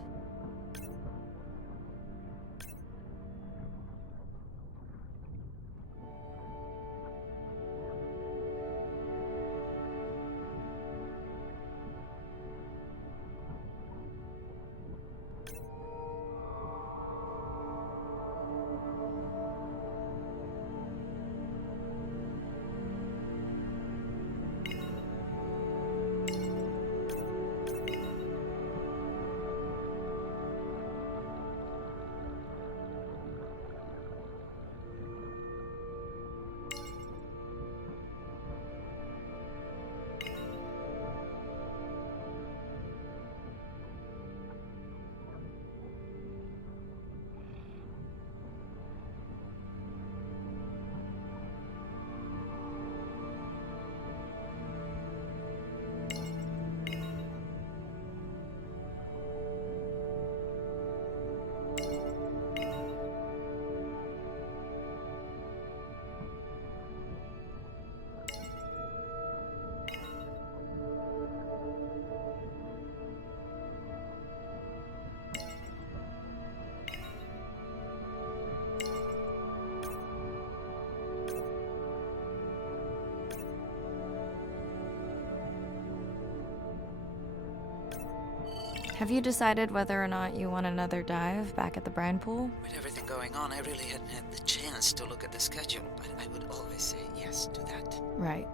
Have you decided whether or not you want another dive back at the brine pool? With everything going on, I really hadn't had the chance to look at the schedule, but I would always say yes to that. Right.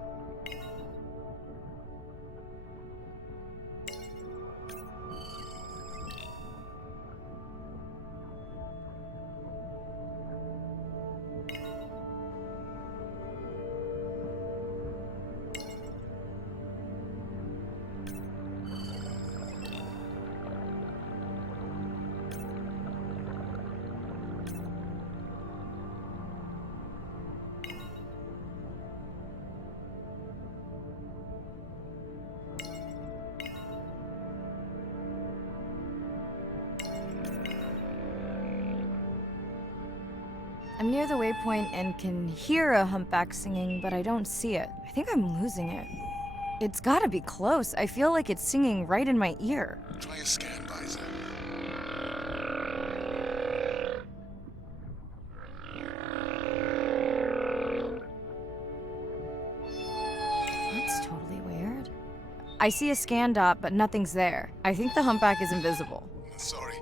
I'm near the waypoint and can hear a humpback singing, but I don't see it. I think I'm losing it. It's gotta be close. I feel like it's singing right in my ear. Try a scan, visor. That's totally weird. I see a scan dot, but nothing's there. I think the humpback is invisible. Sorry,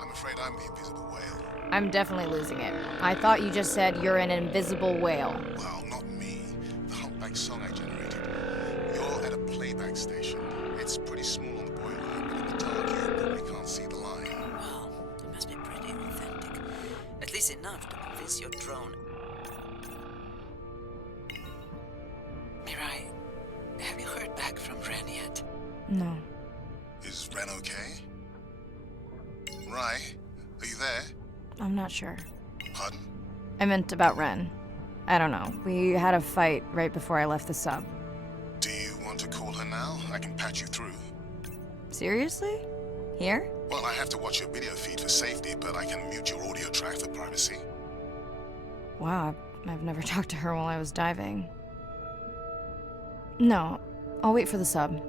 I'm afraid I'm the invisible whale. I'm definitely losing it. I thought you just said you're an invisible whale. Well, not me. The humpback song I generated. You're at a playback station. It's pretty small on the boiler, but in the dark you probably can't see the line. Wow, it must be pretty authentic. At least enough to convince your drone. Mirai, have you heard back from Ren yet? No. Is Ren okay? Rai, are you there? I'm not sure. Pardon? I meant about Ren. I don't know. We had a fight right before I left the sub. Do you want to call her now? I can patch you through. Seriously? Here? Well, I have to watch your video feed for safety, but I can mute your audio track for privacy. Wow, I've never talked to her while I was diving. No, I'll wait for the sub.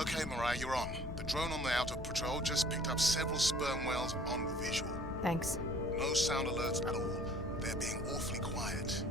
Okay, Mariah, you're on. The drone on the outer patrol just picked up several sperm whales on visual. Thanks. No sound alerts at all. They're being awfully quiet.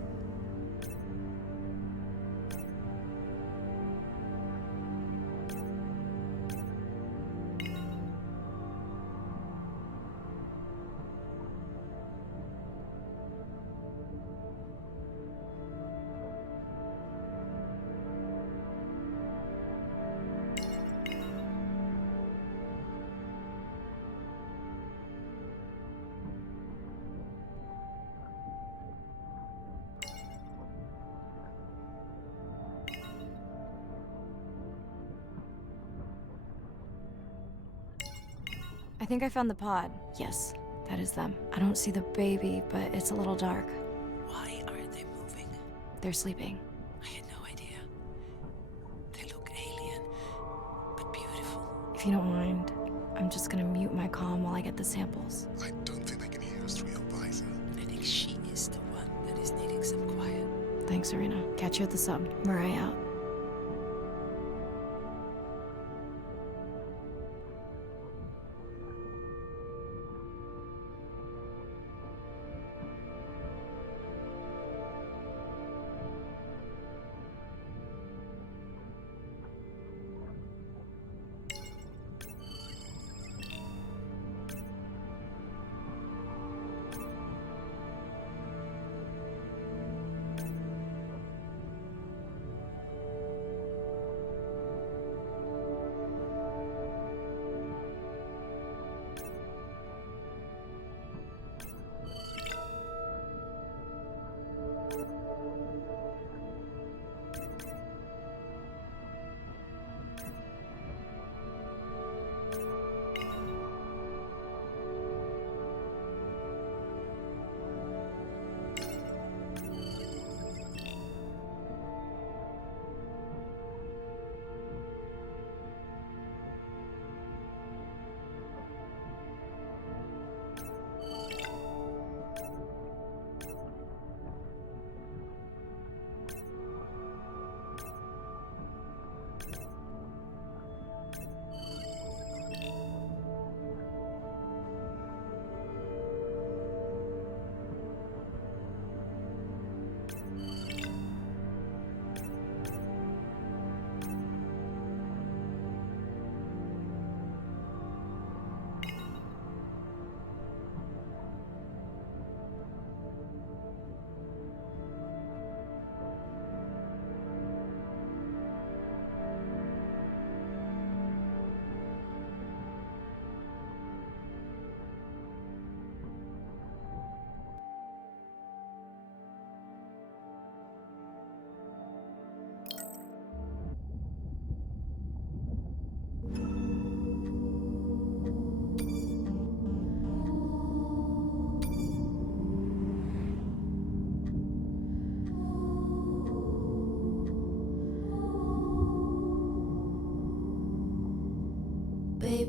I think I found the pod. Yes, that is them. I don't see the baby, but it's a little dark. Why aren't they moving? They're sleeping. I had no idea. They look alien, but beautiful. If you don't mind, I'm just gonna mute my comm while I get the samples. I don't think they can hear us through your visor. I think she is the one that is needing some quiet. Thanks, Arena. Catch you at the sub. Mariah out.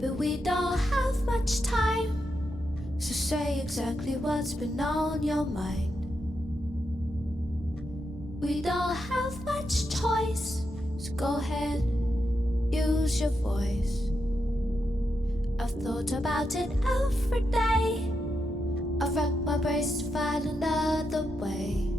Baby, we don't have much time, so say exactly what's been on your mind. We don't have much choice, so go ahead, use your voice. I've thought about it every day. I've wrapped my brains to find another way.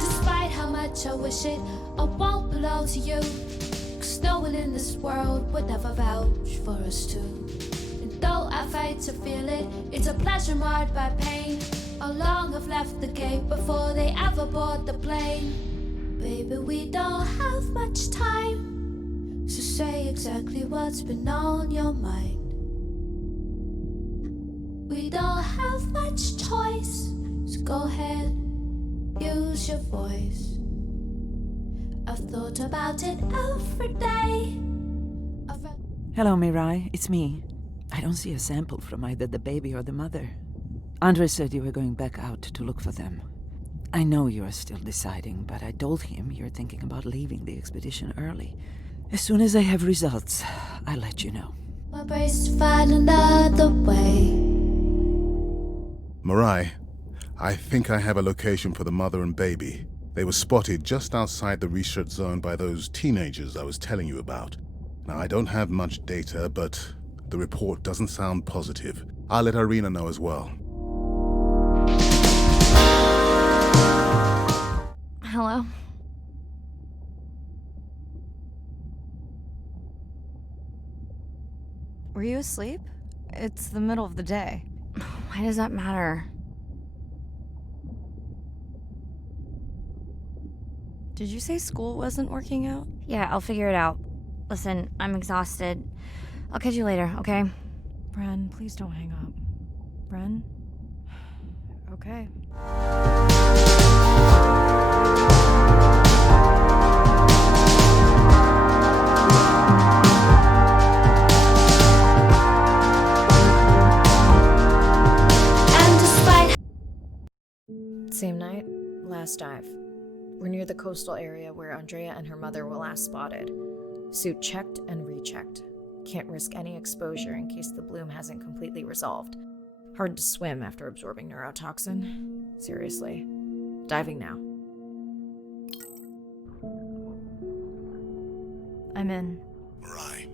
Despite how much I wish it, I won't belong to you. 'Cause no one in this world would ever vouch for us two. And though I fight to feel it, it's a pleasure marred by pain. How long I've left the gate before they ever board the plane. Baby, we don't have much time, so say exactly what's been on your mind. We don't have much choice, so go ahead, use your voice. I've thought about it every day. Hello, Mirai. It's me. I don't see a sample from either the baby or the mother. Andre said you were going back out to look for them. I know you are still deciding, but I told him you're thinking about leaving the expedition early. As soon as I have results, I'll let you know. My brace to find another way. Mirai, I think I have a location for the mother and baby. They were spotted just outside the research zone by those teenagers I was telling you about. Now, I don't have much data, but the report doesn't sound positive. I'll let Irina know as well. Hello? Were you asleep? It's the middle of the day. Why does that matter? Did you say school wasn't working out? Yeah, I'll figure it out. Listen, I'm exhausted. I'll catch you later, okay? Bren, please don't hang up. Bren? Okay. Same night, last dive. We're near the coastal area where Andrea and her mother were last spotted. Suit checked and rechecked. Can't risk any exposure in case the bloom hasn't completely resolved. Hard to swim after absorbing neurotoxin. Seriously. Diving now. I'm in. Mirai,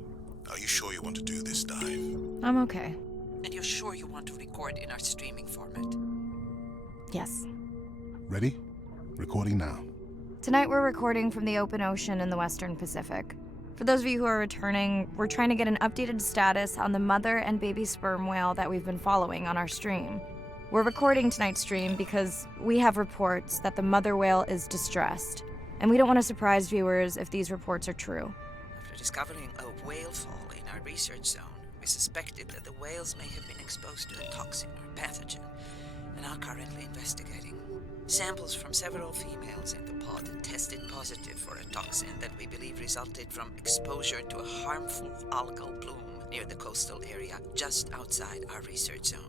are you sure you want to do this dive? I'm okay. And you're sure you want to record in our streaming format? Yes. Ready? Recording now. Tonight we're recording from the open ocean in the Western Pacific. For those of you who are returning, we're trying to get an updated status on the mother and baby sperm whale that we've been following on our stream. We're recording tonight's stream because we have reports that the mother whale is distressed, and we don't want to surprise viewers if these reports are true. After discovering a whale fall in our research zone, we suspected that the whales may have been exposed to a toxin or pathogen, and are currently investigating. Samples from several females in the pod tested positive for a toxin that we believe resulted from exposure to a harmful algal bloom near the coastal area just outside our research zone.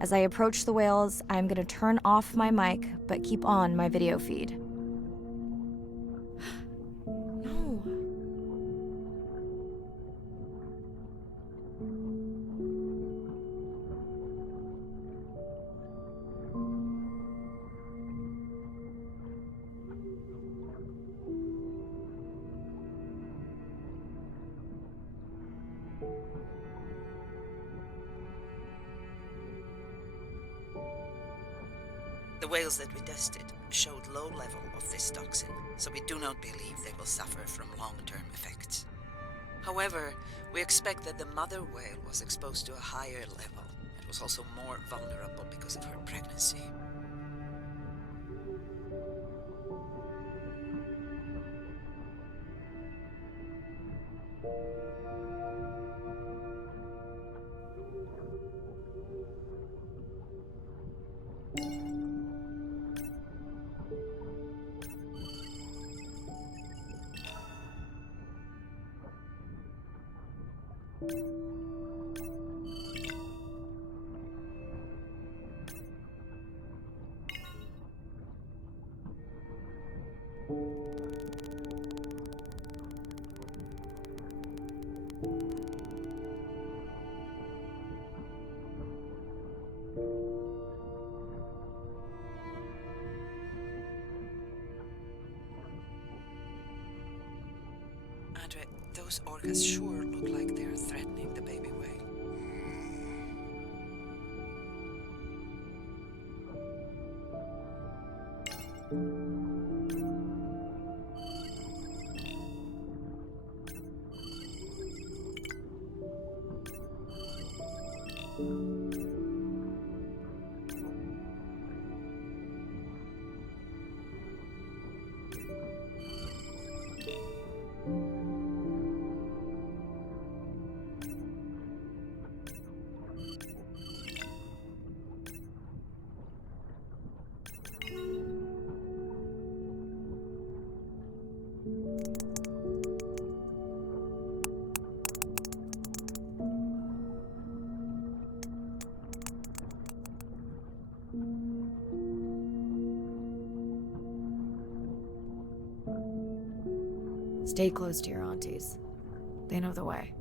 As I approach the whales, I'm gonna turn off my mic, but keep on my video feed. No. The whales that we tested showed low level of this toxin, so we do not believe they will suffer from long-term effects. However, we expect that the mother whale was exposed to a higher level and was also more vulnerable because of her pregnancy. Andre, those orcas sure look like they're threatening the baby whale. Stay close to your aunties. They know the way.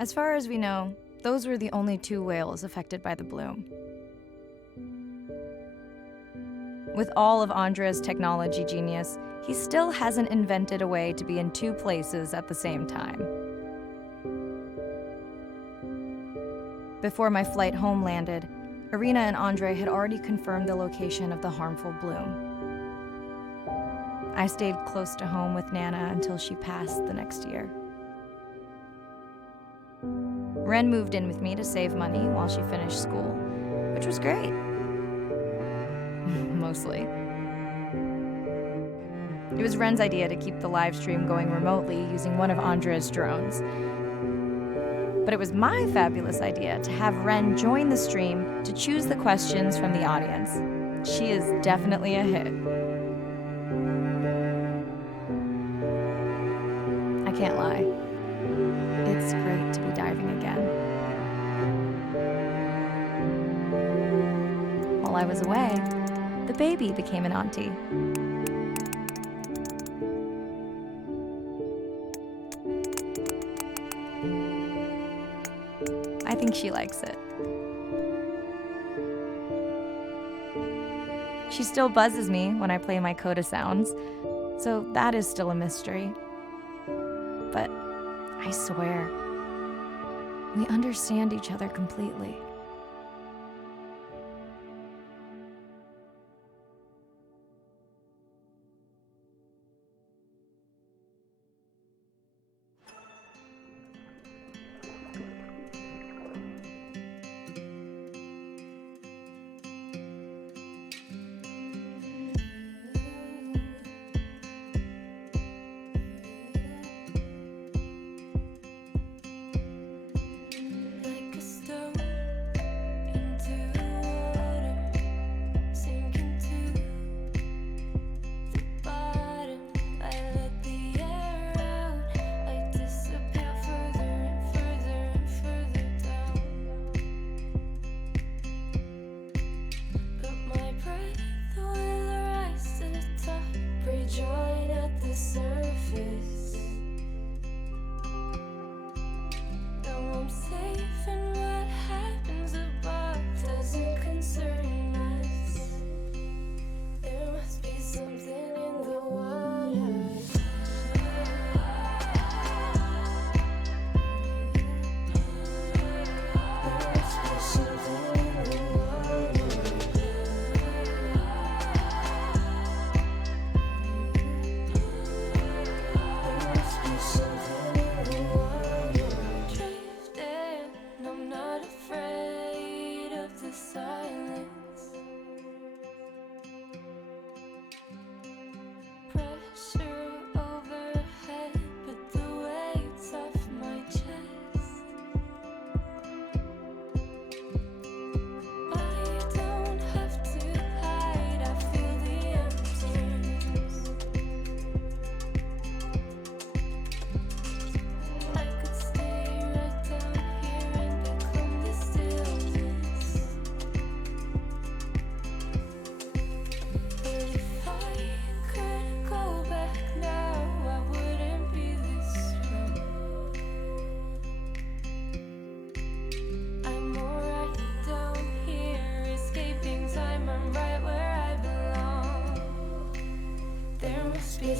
As far as we know, those were the only 2 whales affected by the bloom. With all of Andre's technology genius, he still hasn't invented a way to be in 2 places at the same time. Before my flight home landed, Irina and Andre had already confirmed the location of the harmful bloom. I stayed close to home with Nana until she passed the next year. Ren moved in with me to save money while she finished school, which was great. Mostly. It was Ren's idea to keep the live stream going remotely using one of Andre's drones. But it was my fabulous idea to have Ren join the stream to choose the questions from the audience. She is definitely a hit. I can't lie. It's great to be diving again. While I was away, the baby became an auntie. I think she likes it. She still buzzes me when I play my coda sounds, so that is still a mystery. But I swear, we understand each other completely.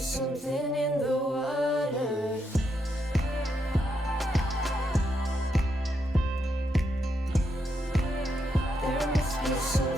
something in the water. There must be something.